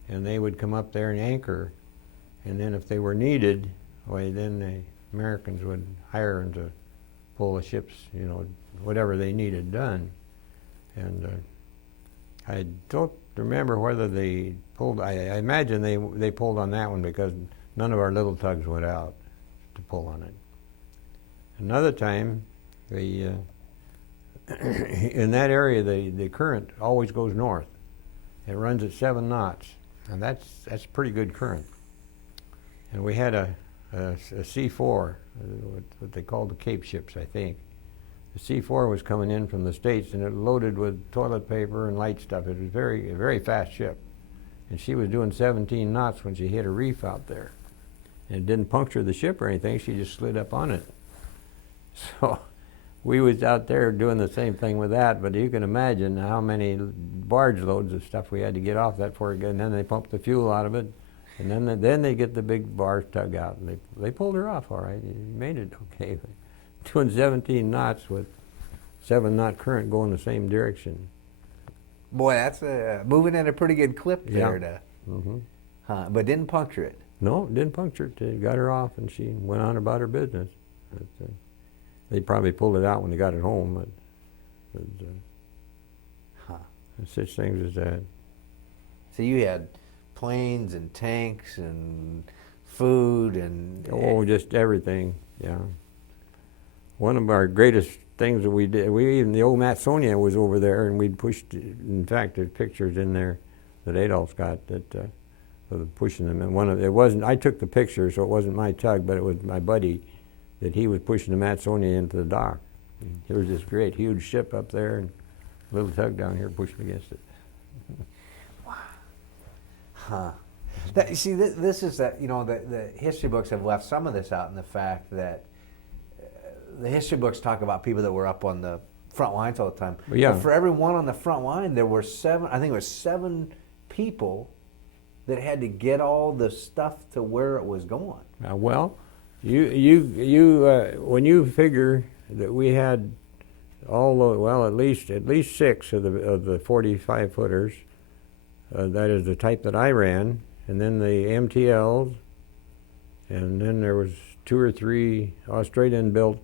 and they would come up there and anchor. And then if they were needed, then the Americans would hire them to pull the ships, whatever they needed done. And I don't remember whether they pulled. I imagine they pulled on that one because none of our little tugs went out to pull on it. Another time, in that area, the current always goes north. It runs at 7 knots, and that's pretty good current. And we had a C4, what they called the Cape ships, I think. The C4 was coming in from the States, and it loaded with toilet paper and light stuff. It was a very fast ship. And she was doing 17 knots when she hit a reef out there. And it didn't puncture the ship or anything, she just slid up on it. So we was out there doing the same thing with that, but you can imagine how many barge loads of stuff we had to get off that for again. And then they pumped the fuel out of it. And then they get the big barge tug out, and they pulled her off all right. They made it okay. Doing 17 knots with 7-knot current going the same direction. Boy, that's moving at a pretty good clip there. Yeah. But didn't puncture it. No, it didn't puncture it. They got her off, and she went on about her business. But, they probably pulled it out when they got it home. But such things as that. So you had planes and tanks and food and just everything. Yeah. One of our greatest things that we did, even the old Matsonia was over there, and we pushed. In fact, there's pictures in there that Adolph's got of pushing them. And I took the picture, so it wasn't my tug, but it was my buddy that he was pushing the Matsonia into the dock. And there was this great huge ship up there, and a little tug down here pushing against it. You see, this is that, the history books have left some of this out in the fact that the history books talk about people that were up on the front lines all the time. Well, yeah. But for everyone on the front line, there were 7 people that had to get all the stuff to where it was going. Well, you when you figure that we had at least 6 of the 45-footers. That is the type that I ran, and then the MTLs, and then there was 2 or 3 Australian-built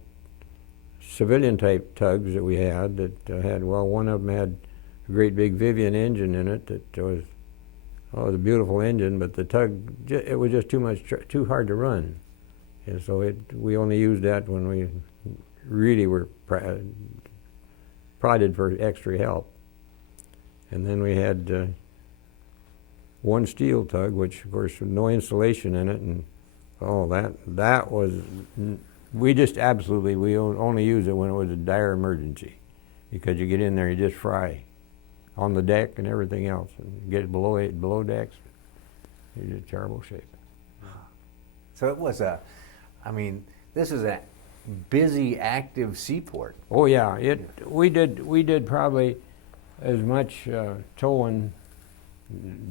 civilian-type tugs that we had one of them had great big Vivian engine in it that was, oh, it was a beautiful engine, but the tug, it was just too hard to run. And so we only used that when we really were prodded for extra help. And then we had one steel tug, which of course had no insulation in it, and that was, we only used it when it was a dire emergency, because you get in there, you just fry on the deck and everything else, and get it below decks, you're in terrible shape. So it was this is a busy, active seaport. Oh yeah, we did probably as much towing,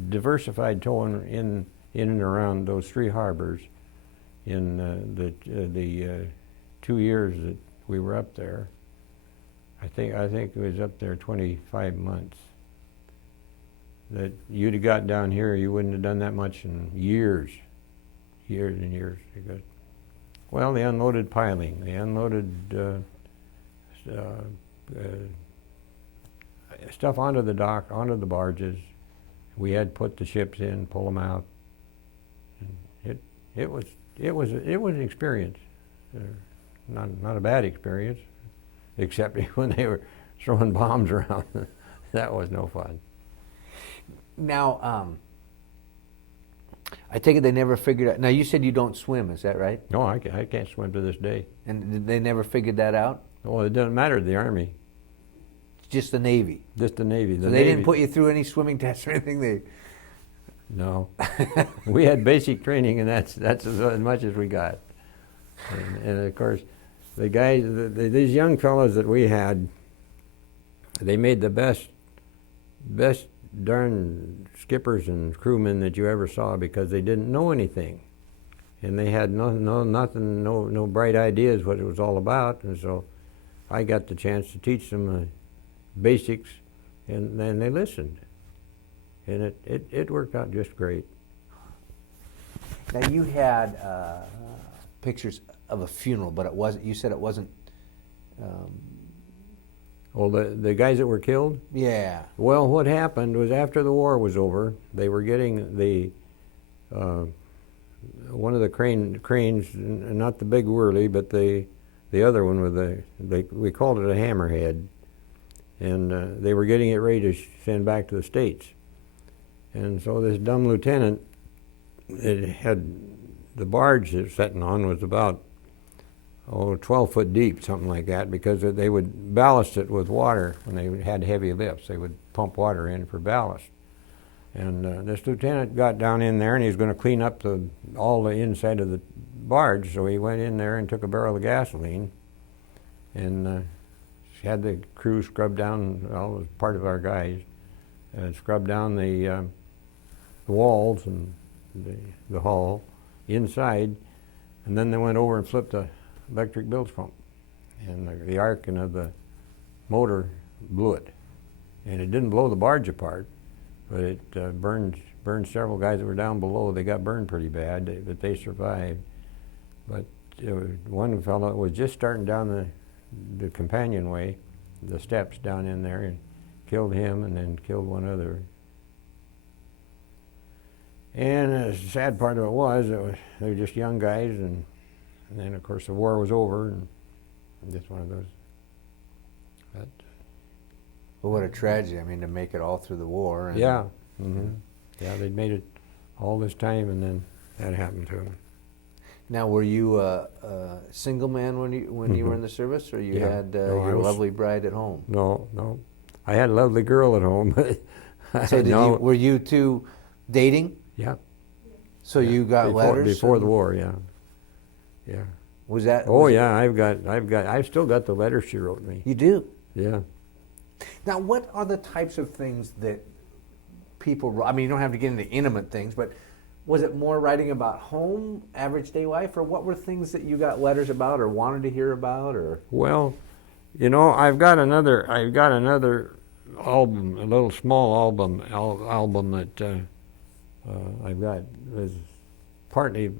diversified towing in and around those three harbors in the 2 years that we were up there. I think it was up there 25 months. That you'd have got down here, you wouldn't have done that much in years and years. Because, well, they unloaded piling, they unloaded stuff onto the dock, onto the barges. We had to put the ships in, pull them out. And it was an experience, not a bad experience, except when they were throwing bombs around. That was no fun. Now, I take it they never figured out. Now, you said you don't swim, is that right? No, I can't swim to this day. And they never figured that out? Well, it doesn't matter to the Army. Just the Navy. Just the Navy. So they didn't put you through any swimming tests or anything? No. We had basic training, and that's as much as we got. And of course, the guys, these young fellows that we had, they made the best darn skippers and crewmen that you ever saw, because they didn't know anything, and they had no bright ideas what it was all about. And so I got the chance to teach them basics, and then they listened, and it worked out just great. Now, you had pictures of a funeral, but it wasn't. You said it wasn't. Well, the guys that were killed? Yeah. Well, what happened was, after the war was over, they were getting the one of the cranes, not the big whirly, but the other one with we called it a hammerhead, and they were getting it ready to send back to the States. And so this dumb lieutenant, it had the barge it was sitting on was about 12 foot deep, something like that, because they would ballast it with water when they had heavy lifts. They would pump water in for ballast. And this lieutenant got down in there, and he was going to clean up all the inside of the barge, so he went in there and took a barrel of gasoline, and had the crew scrub down, well, it was part of our guys, scrub down the walls and the hull inside, and then they went over and flipped the electric bilge pump, and the arcing of the motor blew it. And it didn't blow the barge apart, but it burned several guys that were down below. They got burned pretty bad, but they survived. But one fellow was just starting down the companionway, the steps down in there, and killed him, and then killed one other. And the sad part of it was they were just young guys, and then of course the war was over, and just one of those. But Well, what a tragedy! I mean, to make it all through the war. And yeah, yeah, they'd made it all this time, and then that happened to them. Now, were you a single man when you were in the service, or you had your lovely bride at home? No, I had a lovely girl at home. So were you two dating? Yeah. So you got letters before the war, yeah. Was that? Oh yeah, I've still got the letters she wrote me. You do? Yeah. Now, what are the types of things that people wrote? I mean, you don't have to get into intimate things, but was it more writing about home, average day life, or what were things that you got letters about or wanted to hear about, or? Well, you know, I've got another album, a little small album that I've got was partly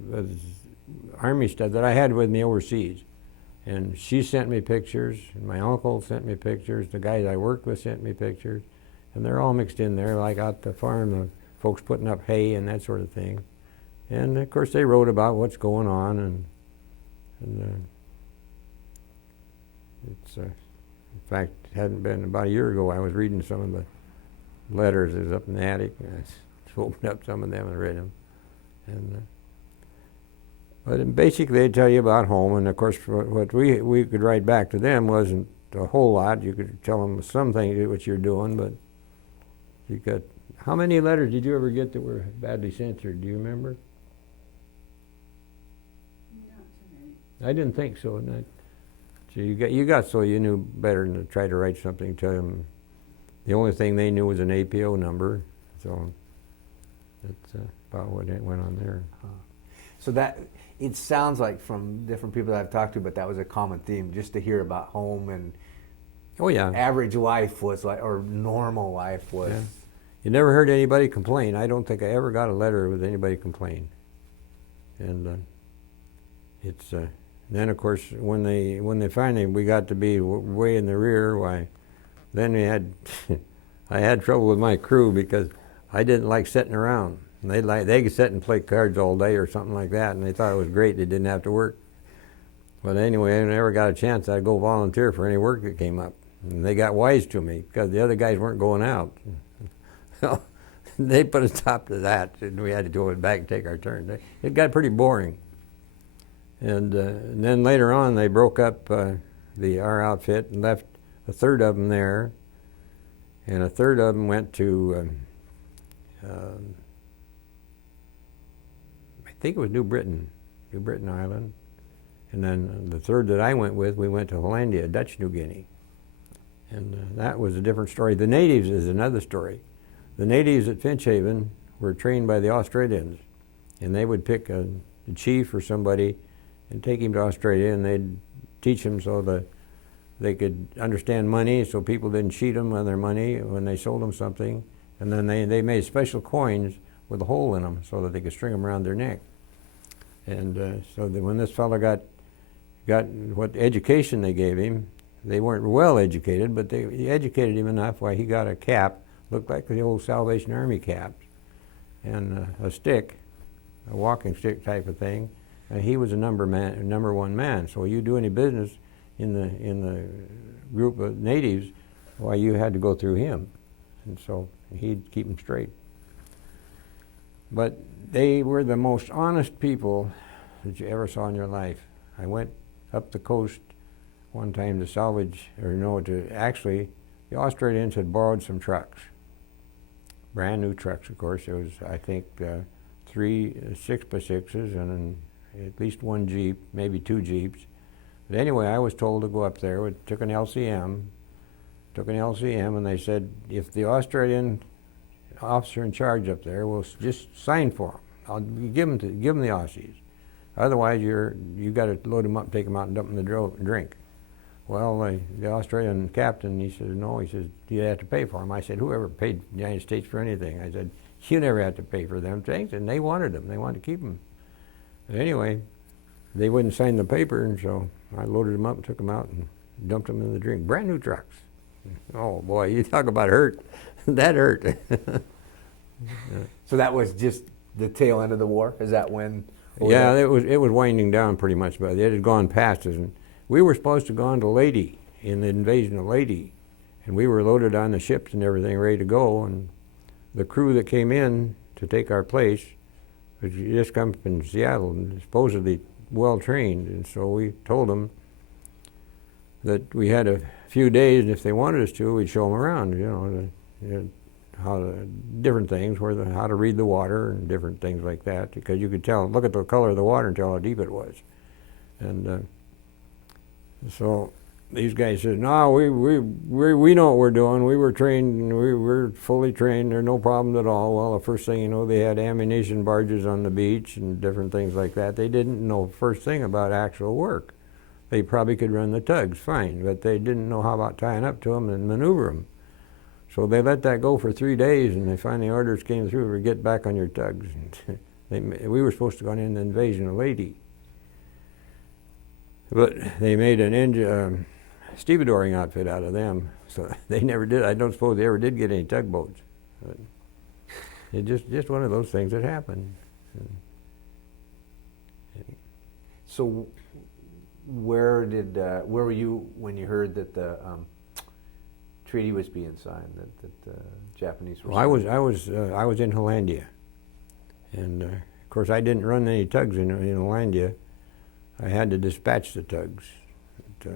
Army stuff that I had with me overseas. And she sent me pictures, and my uncle sent me pictures, the guys I worked with sent me pictures, and they're all mixed in there, like out the farm, the folks putting up hay and that sort of thing. And of course they wrote about what's going on, and it's in fact, it hadn't been about a year ago I was reading some of the letters that was up in the attic, and I opened up some of them and read them. And but basically they tell you about home, and of course what we could write back to them wasn't a whole lot. You could tell them some things what you're doing, but you got, how many letters did you ever get that were badly censored? Do you remember? Not too many. I didn't think so. So you got so you knew better than to try to write something to them. The only thing they knew was an APO number, so that's about what went on there. So that, it sounds like from different people that I've talked to, but that was a common theme, just to hear about home and Oh yeah. average life was like, or normal life was. Yeah. You never heard anybody complain. I don't think I ever got a letter with anybody complain. And it's then of course when they finally we got to be way in the rear, why then we had I had trouble with my crew because I didn't like sitting around. And they could sit and play cards all day or something like that, and they thought it was great. They didn't have to work. But anyway, I never got a chance. I'd go volunteer for any work that came up. And they got wise to me because the other guys weren't going out. So they put a stop to that, and we had to go back and take our turn. It got pretty boring. And then later on, they broke up our outfit and left a third of them there, and a third of them went to I think it was New Britain Island, and then the third that I went with, we went to Hollandia, Dutch New Guinea, and that was a different story. The natives is another story. The natives at Finchhaven were trained by the Australians, and they would pick a chief or somebody and take him to Australia, and they'd teach him so that they could understand money, so people didn't cheat them on their money when they sold them something. And then they made special coins with a hole in them so that they could string them around their neck. And so that when this fellow got what education they gave him, they weren't well educated, but they educated him enough why he got a cap, looked like the old Salvation Army caps, and a stick, a walking stick type of thing. And he was a number one man. So you do any business in the group of natives, why you had to go through him, and so he'd keep them straight. But they were the most honest people that you ever saw in your life. I went up the coast one time to salvage, actually, the Australians had borrowed some trucks, brand new trucks, of course. There was, I think, 3 6x6s and at least one Jeep, maybe 2 Jeeps. But anyway, I was told to go up there. We took an LCM, and they said, if the Australian officer in charge up there will just sign for them, I'll give them the Aussies. Otherwise, you got to load them up, take them out, and dump them in the drink. Well, the Australian captain, he says, no, he says, you have to pay for them. I said, whoever paid the United States for anything? I said, you never had to pay for them things, and they wanted them. They wanted to keep them. But anyway, they wouldn't sign the paper, and so I loaded them up and took them out and dumped them in the drink. Brand new trucks. Oh boy, you talk about hurt. That hurt. So that was just the tail end of the war? Is that when? Yeah, it was winding down pretty much, but it had gone past us. And we were supposed to go on to Leyte, in the invasion of Leyte. And we were loaded on the ships and everything, ready to go. And the crew that came in to take our place was just come from Seattle and supposedly well trained. And so we told them that we had a few days, and if they wanted us to, we'd show them around, different things, how to read the water and different things like that, because you could tell, look at the color of the water and tell how deep it was. And so these guys said, no, we know what we're doing. We were trained, we were fully trained, there's no problems at all. Well, the first thing you know, they had ammunition barges on the beach and different things like that. They didn't know first thing about actual work. They probably could run the tugs fine, but they didn't know how about tying up to them and maneuver them. So they let that go for 3 days, and they finally orders came through to get back on your tugs. We were supposed to go in the invasion of Leyte. But they made stevedoring outfit out of them, so they never did. I don't suppose they ever did get any tugboats. But it's just one of those things that happened. So, where were you when you heard that the treaty was being signed? That the Japanese were? Well, I was in Hollandia, and of course I didn't run any tugs in Hollandia. I had to dispatch the tugs. But,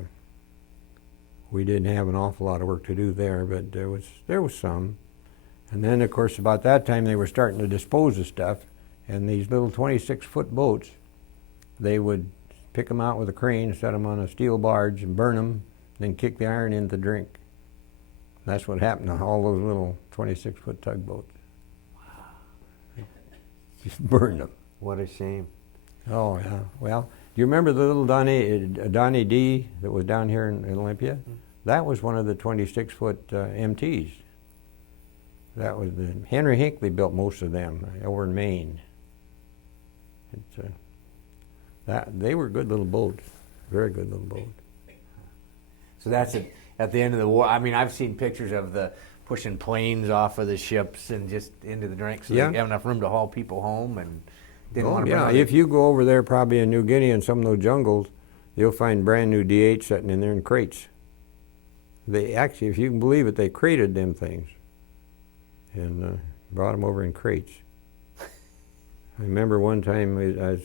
we didn't have an awful lot of work to do there, but there was some. And then, of course, about that time they were starting to dispose of stuff, and these little 26-foot boats, they would pick them out with a crane, set them on a steel barge, and burn them, then kick the iron in to drink. That's what happened to all those little 26-foot tugboats. Wow. Just burned them. What a shame. Oh, yeah. Well, do you remember the little Donnie D that was down here in Olympia? Mm-hmm. That was one of the 26-foot MTs. That was Henry Hinckley built most of them over in Maine. They were good little boats, very good little boats. So that's at the end of the war. I mean, I've seen pictures of the pushing planes off of the ships and just into the drink, so they have enough room to haul people home and didn't want to. Yeah, if you go over there, probably in New Guinea and some of those jungles, you'll find brand new D8 sitting in there in crates. They actually, if you can believe it, they crated them things and brought them over in crates. I remember one time I was,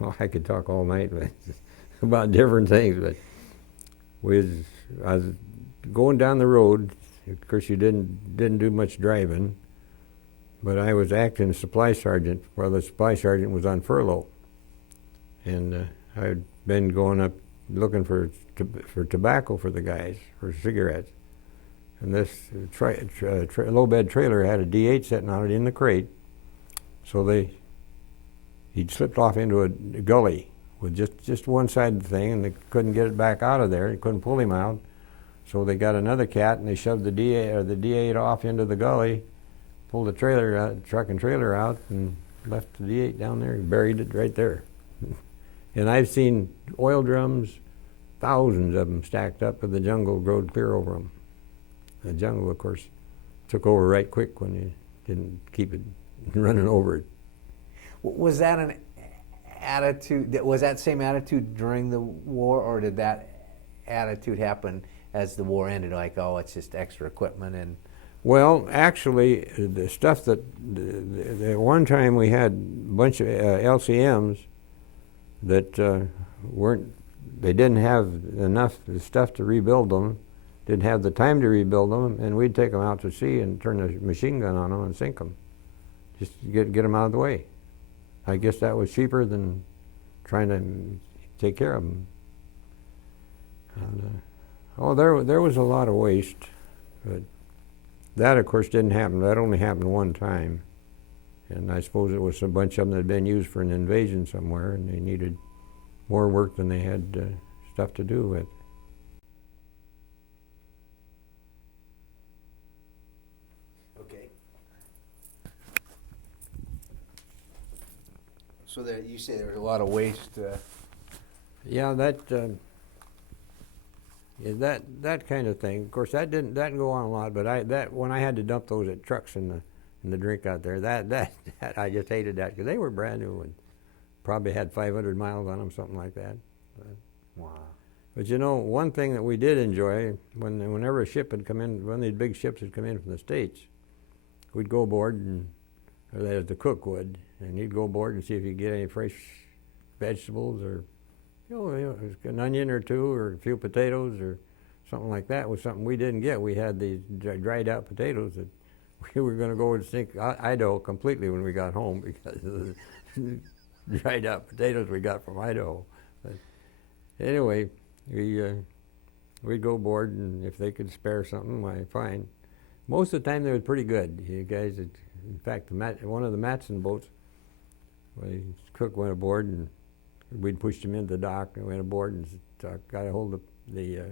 well, I could talk all night about different things, but I was going down the road. Of course, you didn't do much driving, but I was acting as supply sergeant while the supply sergeant was on furlough, and I'd been going up looking for tobacco for the guys, for cigarettes. And this low bed trailer had a D8 sitting on it in the crate, so he'd slipped off into a gully with just one side of the thing, and they couldn't get it back out of there. They couldn't pull him out, so they got another cat and they shoved the D8 off into the gully, pulled the trailer out, truck and trailer out, and left the D8 down there and buried it right there. And I've seen oil drums, thousands of them stacked up, but the jungle growed clear over them. The jungle, of course, took over right quick when you didn't keep it running over it. Was that an attitude? Was that same attitude during the war, or did that attitude happen as the war ended? Like, oh, it's just extra equipment and. Well, actually, the stuff that the one time we had a bunch of LCMs that they didn't have enough stuff to rebuild them. Didn't have the time to rebuild them, and we'd take them out to sea and turn a machine gun on them and sink them, just to get them out of the way. I guess that was cheaper than trying to take care of them. And, there was a lot of waste, but that, of course, didn't happen. That only happened one time, and I suppose it was a bunch of them that had been used for an invasion somewhere, and they needed more work than they had stuff to do with. So you say there was a lot of waste. Yeah, that kind of thing. Of course, that didn't go on a lot. But when I had to dump those at trucks in the drink out there, that I just hated that because they were brand new and probably had 500 miles on them, something like that. Wow. But you know, one thing that we did enjoy whenever a ship had come in, one of these big ships had come in from the States, we'd go aboard or that is the cook would. And he'd go aboard and see if he'd get any fresh vegetables or, an onion or two or a few potatoes or something like that. Was something we didn't get. We had these dried out potatoes that we were going to go and sink Idaho completely when we got home because of the dried out potatoes we got from Idaho. But anyway, we'd go aboard, and if they could spare something, why, fine. Most of the time they were pretty good. You guys, in fact, one of the Matson boats, the cook went aboard, and we'd pushed him into the dock, and went aboard and got a hold of the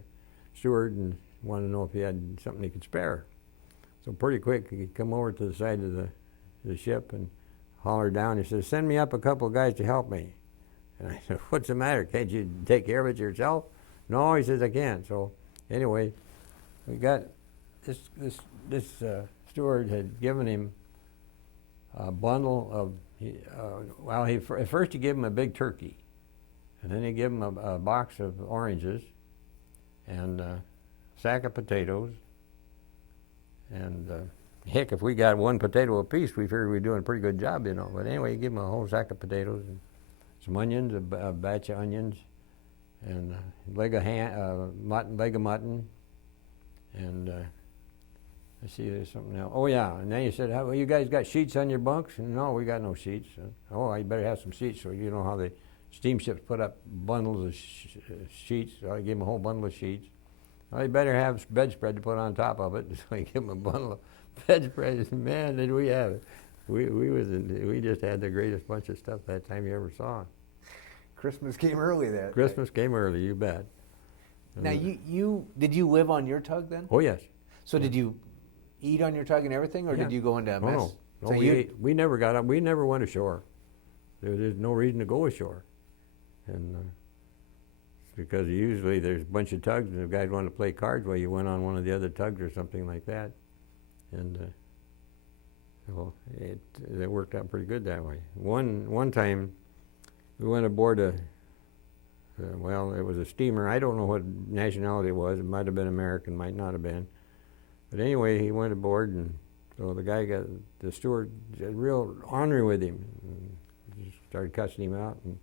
steward and wanted to know if he had something he could spare. So pretty quick, he'd come over to the side of the ship and holler down. He said, "Send me up a couple of guys to help me." And I said, what's the matter? Can't you take care of it yourself? No, he says, I can't. So anyway, we got this steward had given him a bundle of, at first he gave him a big turkey. And then he gave him a box of oranges and a sack of potatoes. And heck, if we got one potato apiece, we figured we were doing a pretty good job, you know. But anyway, he gave him a whole sack of potatoes and some onions, a batch of onions, and a leg of mutton, and let's see, there's something else. Oh yeah, and then he said, well, you guys got sheets on your bunks? And, no, we got no sheets. Oh, I better have some sheets. So you know how the steamships put up bundles of sheets. So I gave him a whole bundle of sheets. Well, you better have bedspread to put on top of it. So I gave him a bundle of bedspread. Man, did we have it. We just had the greatest bunch of stuff that time you ever saw. Christmas came early that Christmas came early, you bet. Now, did you live on your tug then? Oh, yes. So did you eat on your tug and everything, or did you go into a mess? No, So we never got up. We never went ashore. There's no reason to go ashore. And because usually there's a bunch of tugs and the guys want to play cards while you went on one of the other tugs or something like that. And well, it worked out pretty good that way. One time we went aboard well, it was a steamer. I don't know what nationality it was. It might have been American, might not have been. But anyway, he went aboard, and so the steward got real ornery with him. And just started cussing him out, and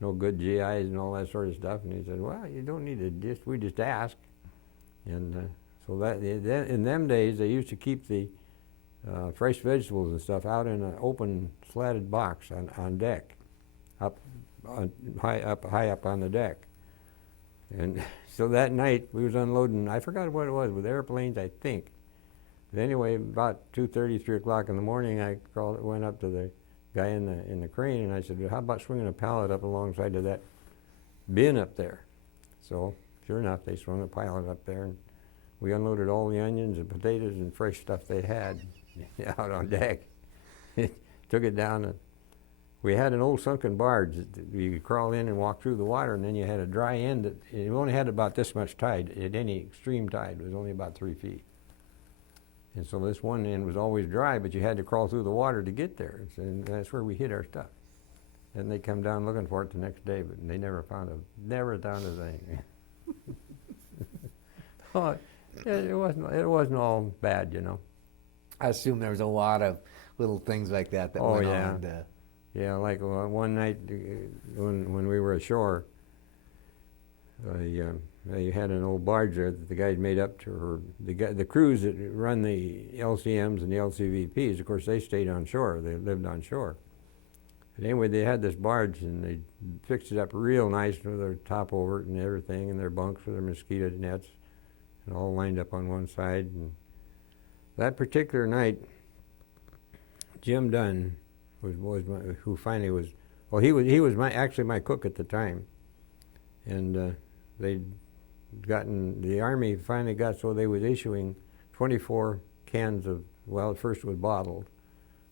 no good GIs and all that sort of stuff. And he said, well, you don't need to we just ask. And so that in them days, they used to keep the fresh vegetables and stuff out in an open slatted box on deck, high up on the deck. And so that night we was unloading, I forgot what it was, with airplanes, I think. But anyway, about 2:30, 3 o'clock in the morning, I went up to the guy in the crane, and I said, how about swinging a pallet up alongside of that bin up there? So sure enough, they swung a pallet up there, and we unloaded all the onions and potatoes and fresh stuff they had out on deck. Took it down, and we had an old sunken barge that you could crawl in and walk through the water, and then you had a dry end that it only had about this much tide. At any extreme tide, it was only about 3 feet. And so this one end was always dry, but you had to crawl through the water to get there. And that's where we hid our stuff. And they come down looking for it the next day, but they never found a thing. Oh, it wasn't all bad, you know. I assume there was a lot of little things like that went on. Yeah, like one night when we were ashore, you had an old barge there that the guys made up to her. The crews that run the LCMs and the LCVPs, of course, they stayed on shore. They lived on shore. But anyway, they had this barge, and they fixed it up real nice with their top over it and everything, and their bunks with their mosquito nets, and all lined up on one side. And that particular night, Jim Dunn he was actually my cook at the time, and the Army finally got so they was issuing 24 cans of, well, at first it was bottled,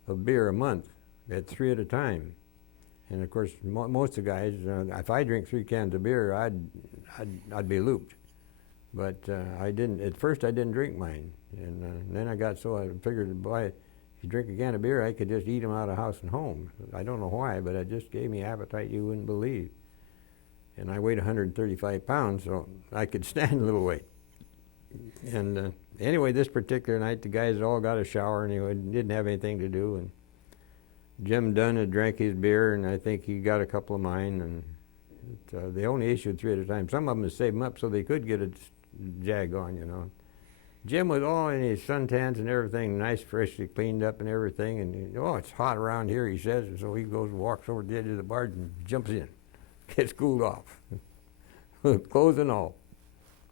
of beer a month. They had 3 at a time. And of course, most of the guys, if I drink 3 cans of beer, I'd be looped. But I didn't. At first, I didn't drink mine, and then I got so I figured, boy, if you drink a can of beer, I could just eat them out of house and home. I don't know why, but it just gave me appetite you wouldn't believe. And I weighed 135 pounds, so I could stand a little weight. And anyway, this particular night, the guys all got a shower, and they didn't have anything to do. And Jim Dunn had drank his beer, and I think he got a couple of mine. And they only issued 3 at a time. Some of them had saved them up so they could get a jag on, you know. Jim was all in his suntans and everything, nice, freshly cleaned up and everything. And it's hot around here, he says. And so he goes and walks over to the edge of the barge and jumps in, gets cooled off, clothes and all.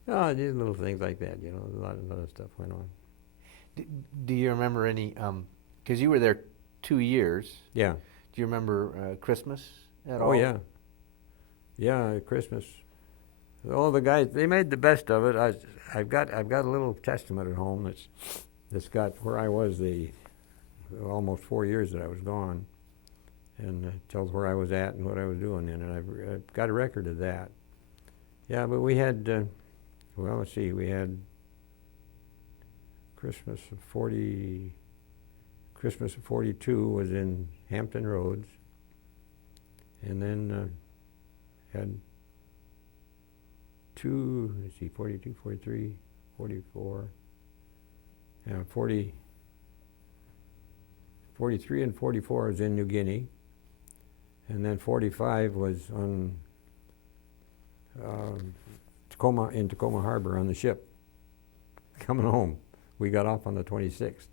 Oh, just little things like that, you know. A lot of stuff went on. Do you remember any? Because you were there 2 years. Yeah. Do you remember Christmas at all? Oh yeah. Yeah, Christmas. All the guys, they made the best of it. I've got a little testament at home that's got where I was the almost 4 years that I was gone, and tells where I was at and what I was doing then, and I've got a record of that. Yeah, but we had, well, let's see, we had Christmas of 42 was in Hampton Roads, and then had 42, 43, 44, yeah, 43 and 44 was in New Guinea, and then 45 was on in Tacoma Harbor on the ship coming home. We got off on the 26th.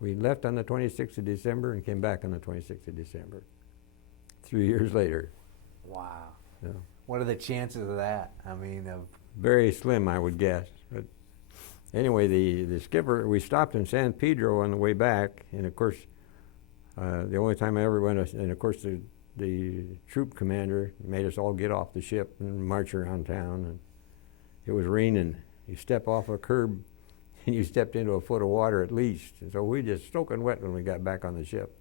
We left on the 26th of December and came back on the 26th of December, 3 years later. Wow. Yeah. What are the chances of that? I mean, Very slim, I would guess. But anyway, the skipper, we stopped in San Pedro on the way back, and of course, the only time I ever went, and of course the troop commander made us all get off the ship and march around town, and it was raining. You step off a curb and you stepped into a foot of water at least. And so we just soaking wet when we got back on the ship.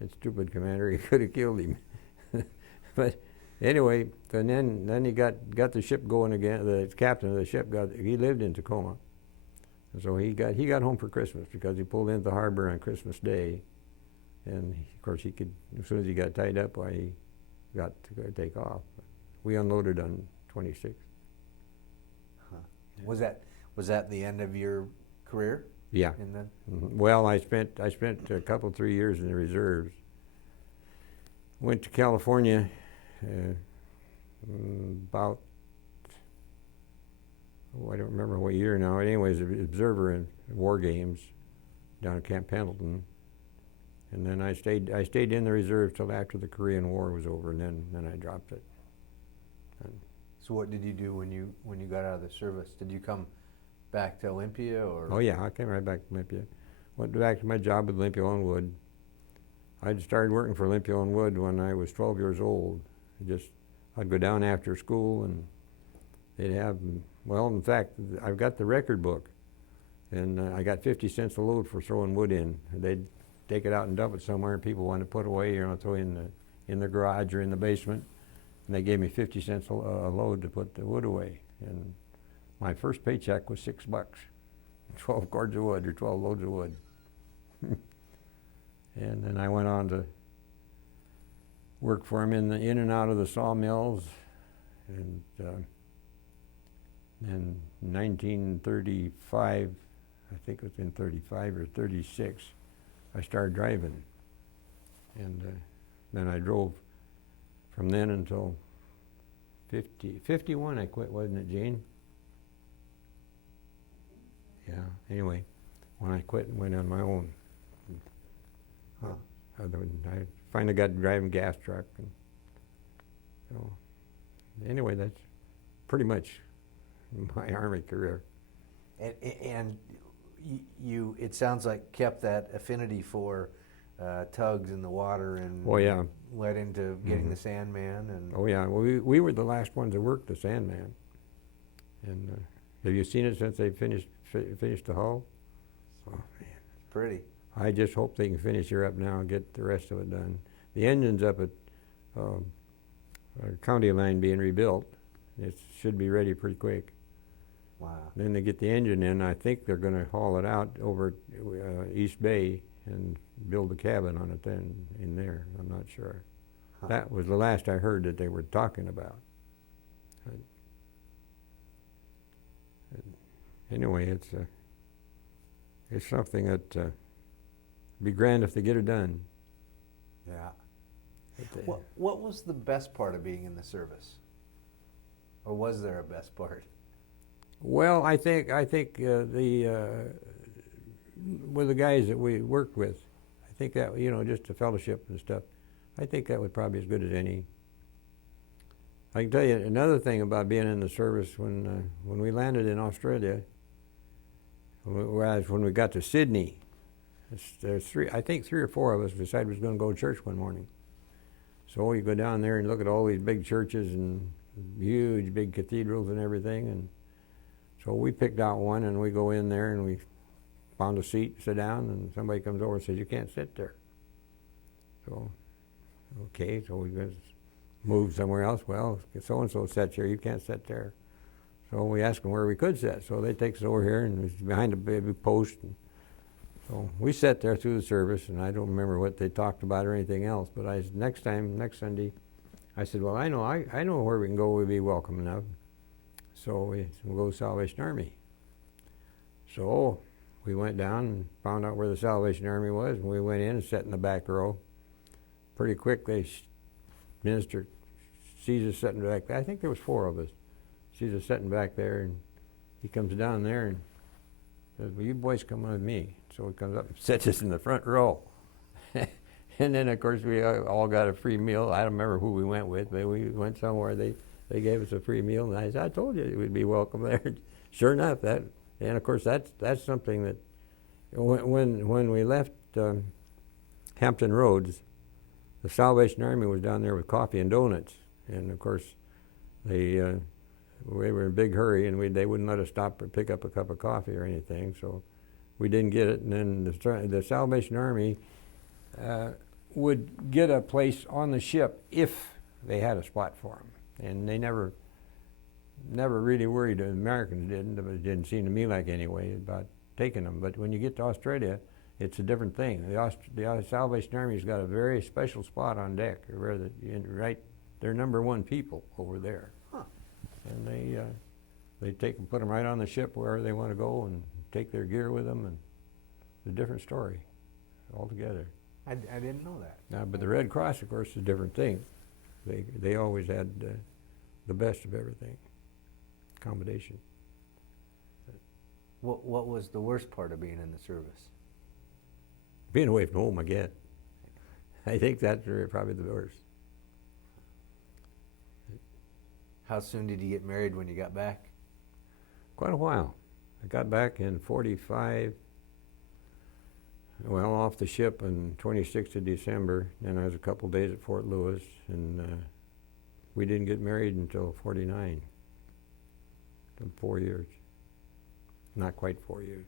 That stupid commander, he could have killed him. But anyway, and then he got the ship going again. The captain of the ship he lived in Tacoma. And so he got home for Christmas because he pulled into the harbor on Christmas Day. And of course he could, as soon as he got tied up, he got to take off. We unloaded on 26th. Huh. Yeah. Was that the end of your career? Yeah. And then? Mm-hmm. Well, I spent a couple, 3 years in the reserves. Went to California about, I don't remember what year now. Anyways, an observer in war games down at Camp Pendleton. And then I stayed in the reserve till after the Korean War was over, and then I dropped it. And so what did you do when you got out of the service? Did you come back to Olympia, or? Oh yeah, I came right back to Olympia. Went back to my job with Olympia and Wood. I'd started working for Olympia and Wood when I was 12 years old. I'd go down after school, and they'd have, well, in fact, I've got the record book, and I got 50 cents a load for throwing wood in. They'd take it out and dump it somewhere, and people wanted to put away, throw in the garage or in the basement, and they gave me 50 cents a load to put the wood away. And my first paycheck was $6, 12 cords of wood or 12 loads of wood. And then I went on to work for him in and out of the sawmills, and in 1935, I think it was in 35 or 36, I started driving, and then I drove from then until 51 I quit, wasn't it, Jane? Yeah, anyway, when I quit and went on my own. I finally got driving gas truck, and so anyway, that's pretty much my Army career. And you, it sounds like, kept that affinity for tugs in the water, and oh yeah, led into getting the Sandman. And oh yeah, well, we were the last ones that worked the Sandman. And have you seen it since they finished the hull? Oh man, it's pretty. I just hope they can finish her up now and get the rest of it done. The engine's up at our county line being rebuilt. It should be ready pretty quick. Wow. Then they get the engine in. I think they're going to haul it out over East Bay and build a cabin on it then in there. I'm not sure. Huh. That was the last I heard that they were talking about. Anyway, it's something that be grand if they get it done. Yeah. What was the best part of being in the service? Or was there a best part? Well, I think with the guys that we worked with, I think that, just the fellowship and stuff, I think that was probably as good as any. I can tell you another thing about being in the service. When we landed in Australia, whereas when we got to Sydney, there's three or four of us decided we was going to go to church one morning. So you go down there and look at all these big churches and huge big cathedrals and everything, and so we picked out one, and we go in there and we found a seat, sit down, and somebody comes over and says, "You can't sit there." So Okay, so we just moved somewhere else. Well, so-and-so sits here, you can't sit there. So we asked them where we could sit. So they take us over here, and it's behind a baby post. And so we sat there through the service, and I don't remember what they talked about or anything else. But next Sunday, I said, well, I know where we can go. We'd be welcome enough. So we'll go to Salvation Army. So we went down and found out where the Salvation Army was, and we went in and sat in the back row. Pretty quick, minister sees us sitting back there. I think there was 4 of us. Sees us sitting back there, and he comes down there and says, well, you boys come with me. So he comes up and sits us in the front row. And then, of course, we all got a free meal. I don't remember who we went with, but we went somewhere. They gave us a free meal, and I said, I told you we'd be welcome there. Sure enough, and of course, that's something that when we left Hampton Roads, the Salvation Army was down there with coffee and donuts, and of course, we were in a big hurry, and they wouldn't let us stop or pick up a cup of coffee or anything, so we didn't get it. And then the Salvation Army would get a place on the ship if they had a spot for them, and they never really worried. The Americans didn't. But it didn't seem to me like anyway about taking them. But when you get to Australia, it's a different thing. The Salvation Army's got a very special spot on deck, where they're number 1 people over there. Huh. And they put them right on the ship wherever they want to go and take their gear with them, and it's a different story altogether. I didn't know that. Now, but the Red Cross, of course, is a different thing. They always had the best of everything, accommodation. What was the worst part of being in the service? Being away from home again. I think that's probably the worst. How soon did you get married when you got back? Quite a while. I got back in 45, well, off the ship on 26th of December, and I was a couple days at Fort Lewis, and we didn't get married until 49, 4 years. Not quite 4 years.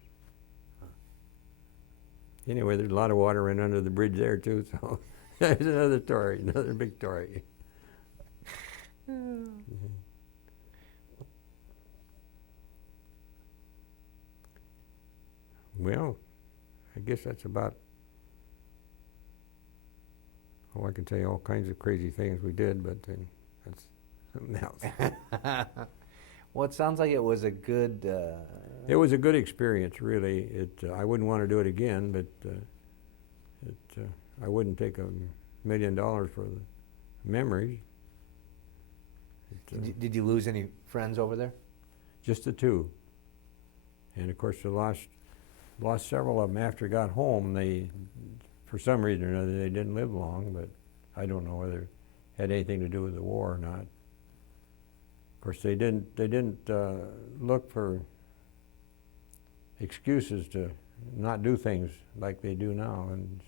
Anyway, there's a lot of water running under the bridge there too, so there's another story, another big story. Well, I guess that's about, I can tell you all kinds of crazy things we did, but that's something else. Well, it sounds like it was a good... It was a good experience, really. I wouldn't want to do it again, but I wouldn't take $1 million for the memories. Did you lose any friends over there? Just the 2. And of course, I lost several of them after I got home. For some reason or another, they didn't live long, but I don't know whether it had anything to do with the war or not. Of course, they didn't look for excuses to not do things like they do now. And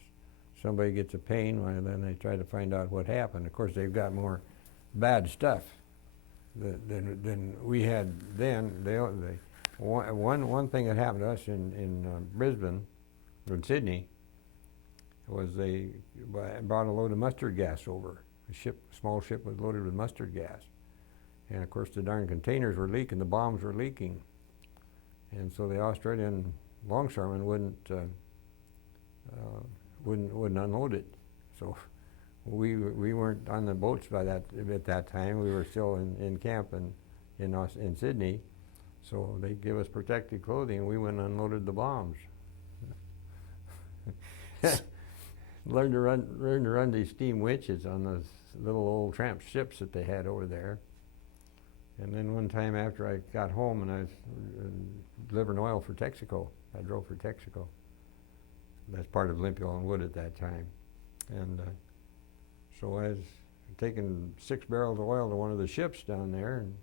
somebody gets a pain, well, then they try to find out what happened. Of course, they've got more bad stuff than we had then. One thing that happened to us in Brisbane, or in Sydney, was they brought a load of mustard gas over. A small ship was loaded with mustard gas. And of course, the darn containers were leaking, the bombs were leaking. And so the Australian longshoremen wouldn't unload it. So we weren't on the boats at that time. We were still in camp in Sydney. So they gave us protective clothing, and we went and unloaded the bombs. Learned to run these steam winches on those little old tramp ships that they had over there. And then one time after I got home, and I was delivering oil for Texaco, I drove for Texaco. That's part of Olympia and Wood at that time. And so I was taking 6 barrels of oil to one of the ships down there, and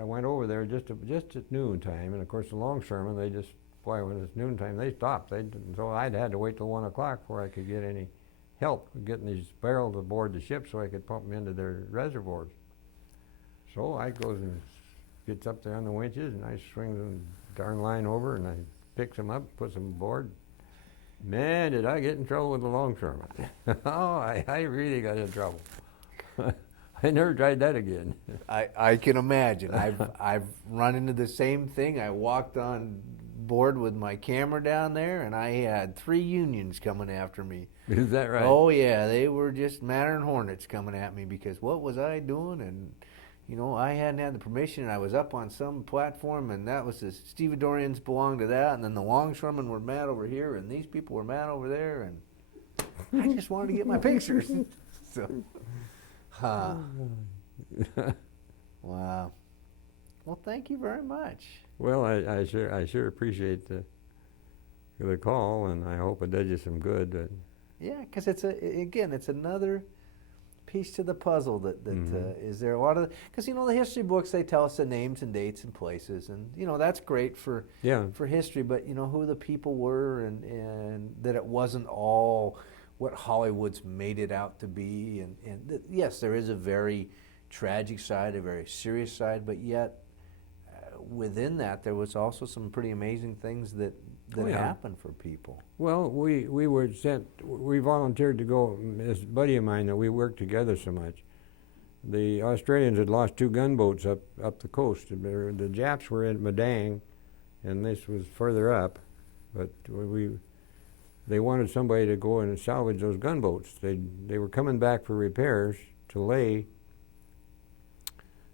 I went over there just at noontime. And of course, the longshoremen, when it's noontime, they stopped. So I'd had to wait till 1 o'clock before I could get any help getting these barrels aboard the ship so I could pump them into their reservoirs. So I goes and gets up there on the winches, and I swing the darn line over, and I picks them up, puts them aboard. Man, did I get in trouble with the longshoremen. Oh, I really got in trouble. I never tried that again. I can imagine. I've run into the same thing. I walked on board with my camera down there, and I had 3 unions coming after me. Is that right? Oh yeah, they were just madder hornets coming at me because what was I doing? And you know, I hadn't had the permission. I was up on some platform, and that was the stevedorians belonged to that, and then the longshoremen were mad over here, and these people were mad over there, and I just wanted to get my pictures. So, wow. Well, thank you very much. Well, I sure appreciate the call, and I hope it does you some good. But Yeah, because it's another piece to the puzzle that is there. A lot of, because you know, the history books, they tell us the names and dates and places, and you know, that's great for history, but you know who the people were, and that it wasn't all what Hollywood's made it out to be, and yes, there is a very tragic side, a very serious side, but yet within that there was also some pretty amazing things that happened for people. Well, we volunteered to go. This buddy of mine that we worked together so much, the Australians had lost 2 gunboats up the coast. The Japs were in Madang, and this was further up, but they wanted somebody to go and salvage those gunboats. They were coming back for repairs to Leh,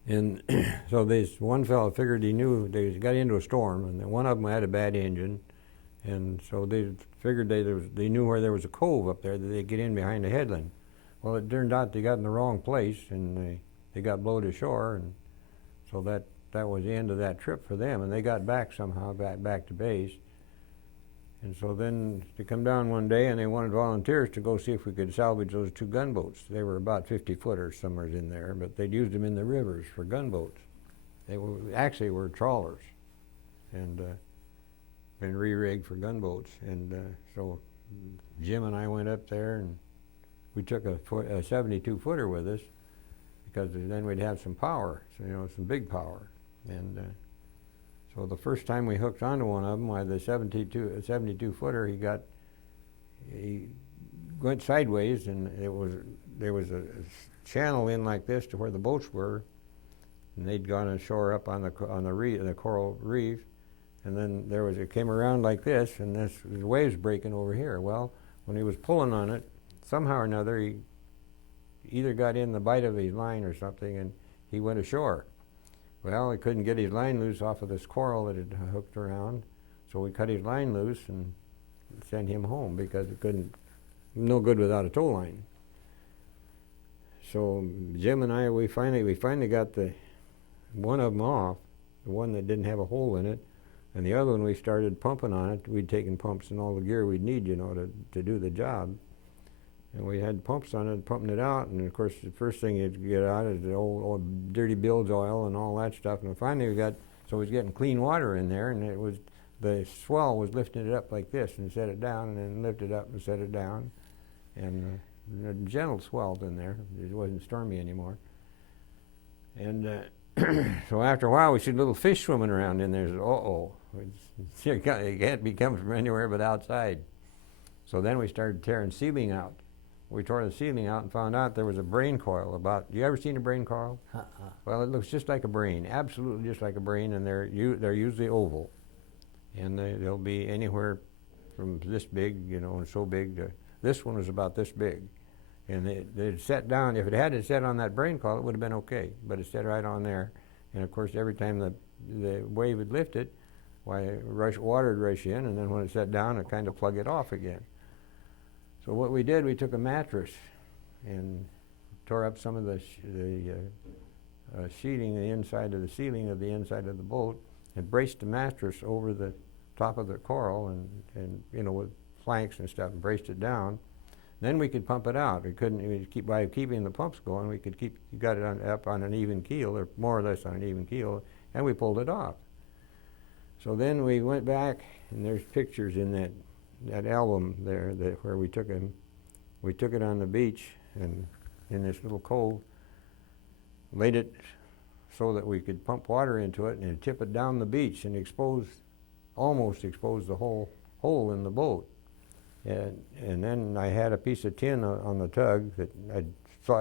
and so this one fellow figured he knew they got into a storm, and one of them had a bad engine, and so they figured they knew where there was a cove up there that they'd get in behind the headland. Well, it turned out they got in the wrong place, and they got blown ashore, and so that was the end of that trip for them, and they got back somehow, back to base. And so then they come down one day and they wanted volunteers to go see if we could salvage those 2 gunboats. They were about 50-footers somewhere in there, but they'd used them in the rivers for gunboats. They were trawlers, and been re-rigged for gunboats. And so Jim and I went up there, and we took a 72-footer with us, because then we'd have some power, so, you know, some big power. And so the first time we hooked onto one of them, the 72-footer, he went sideways, and there was a channel in like this to where the boats were, and they'd gone ashore up on the coral reef, and then it came around like this, and the waves breaking over here. Well, when he was pulling on it, somehow or another, he either got in the bite of his line or something, and he went ashore. Well, he couldn't get his line loose off of this coral that had hooked around, so we cut his line loose and sent him home, because it no good without a tow line. So Jim and I, we finally got the one of them off, the one that didn't have a hole in it, and the other one we started pumping on it. We'd taken pumps and all the gear we'd need, you know, to do the job. And we had pumps on it, pumping it out, and of course the first thing you'd get out is the old dirty bilge oil and all that stuff. And finally we was getting clean water in there, and the swell was lifting it up like this and set it down, and then lift it up and set it down, and a gentle swell in there. It wasn't stormy anymore. And so after a while we see little fish swimming around in there. It can't be coming from anywhere but outside. So then we started tearing ceiling out. We tore the ceiling out and found out there was a brain coil you ever seen a brain coil? Well, it looks just like a brain, absolutely just like a brain, and they're usually oval. And they'll be anywhere from this big, you know, and so big this one was about this big. And they'd set down. If it hadn't set on that brain coil, it would have been okay, but it set right on there. And of course, every time the wave would lift it, water would rush in, and then when it set down, it kind of plug it off again. So what we did, we took a mattress and tore up some of the sheeting, the inside of the ceiling of the inside of the boat, and braced the mattress over the top of the coral, and you know, with planks and stuff, and braced it down. Then we could pump it out. By keeping the pumps going, we got it up on an even keel, or more or less on an even keel, and we pulled it off. So then we went back, and there's pictures in that album there where we took it on the beach, and in this little cove, laid it so that we could pump water into it and tip it down the beach and almost expose the whole hole in the boat. And then I had a piece of tin on the tug that I'd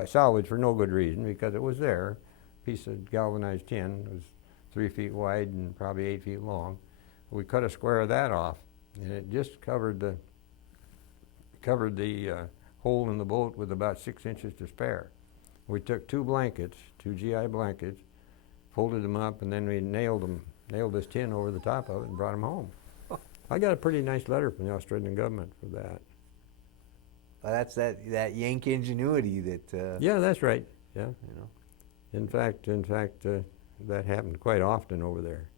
salvaged for no good reason because it was there. A piece of galvanized tin. It was 3 feet wide and probably 8 feet long. We cut a square of that off, and it just covered the hole in the boat with about 6 inches to spare. We took 2 blankets, 2 GI blankets, folded them up, and then we nailed this tin over the top of it and brought them home. I got a pretty nice letter from the Australian government for that. Well, that's that Yankee ingenuity that. Yeah, that's right. Yeah. You know. In fact, that happened quite often over there.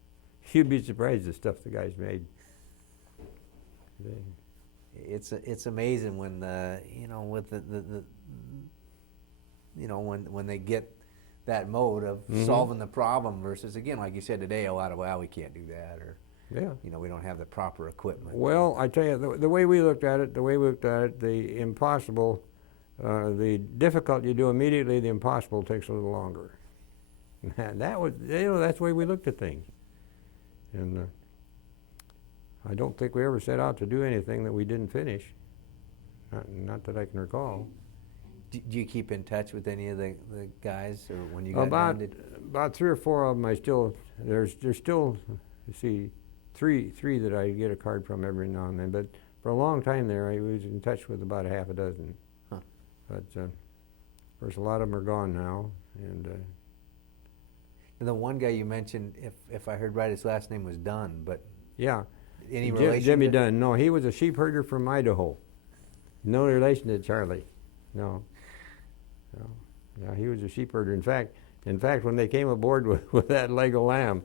You'd be surprised the stuff the guys made. It's amazing when with when they get that mode of solving the problem versus, again, like you said today, a lot of, well, we can't do that, or yeah, we don't have the proper equipment. Well, I tell you, the way we looked at it, the impossible, the difficult you do immediately, the impossible takes a little longer. And that was, that's the way we looked at things. And I don't think we ever set out to do anything that we didn't finish. Not that I can recall. Do you keep in touch with any of the guys, or when you got done? About 3 or 4 of them I still, there's still, you see, three that I get a card from every now and then, but for a long time there I was in touch with about a half a dozen. Huh. But of course a lot of them are gone now. And the one guy you mentioned, if I heard right, his last name was Dunn, but yeah, any relation? Jimmy Dunn. No, he was a sheep herder from Idaho. No relation to Charlie. No. Yeah, he was a sheep herder. In fact, when they came aboard with that leg of lamb,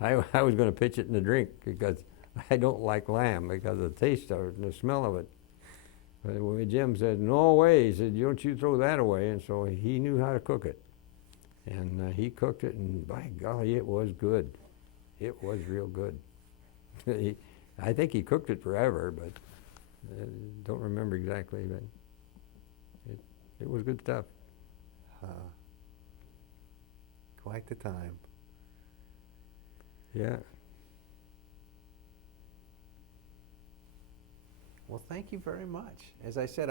I was going to pitch it in the drink because I don't like lamb because of the taste of it and the smell of it. But when Jim said, "No way," he said, "Don't you throw that away." And so he knew how to cook it, and he cooked it, and by golly, it was good. It was real good. I think he cooked it forever, but don't remember exactly. But it was good stuff. Quite the time. Yeah. Well, thank you very much. As I said,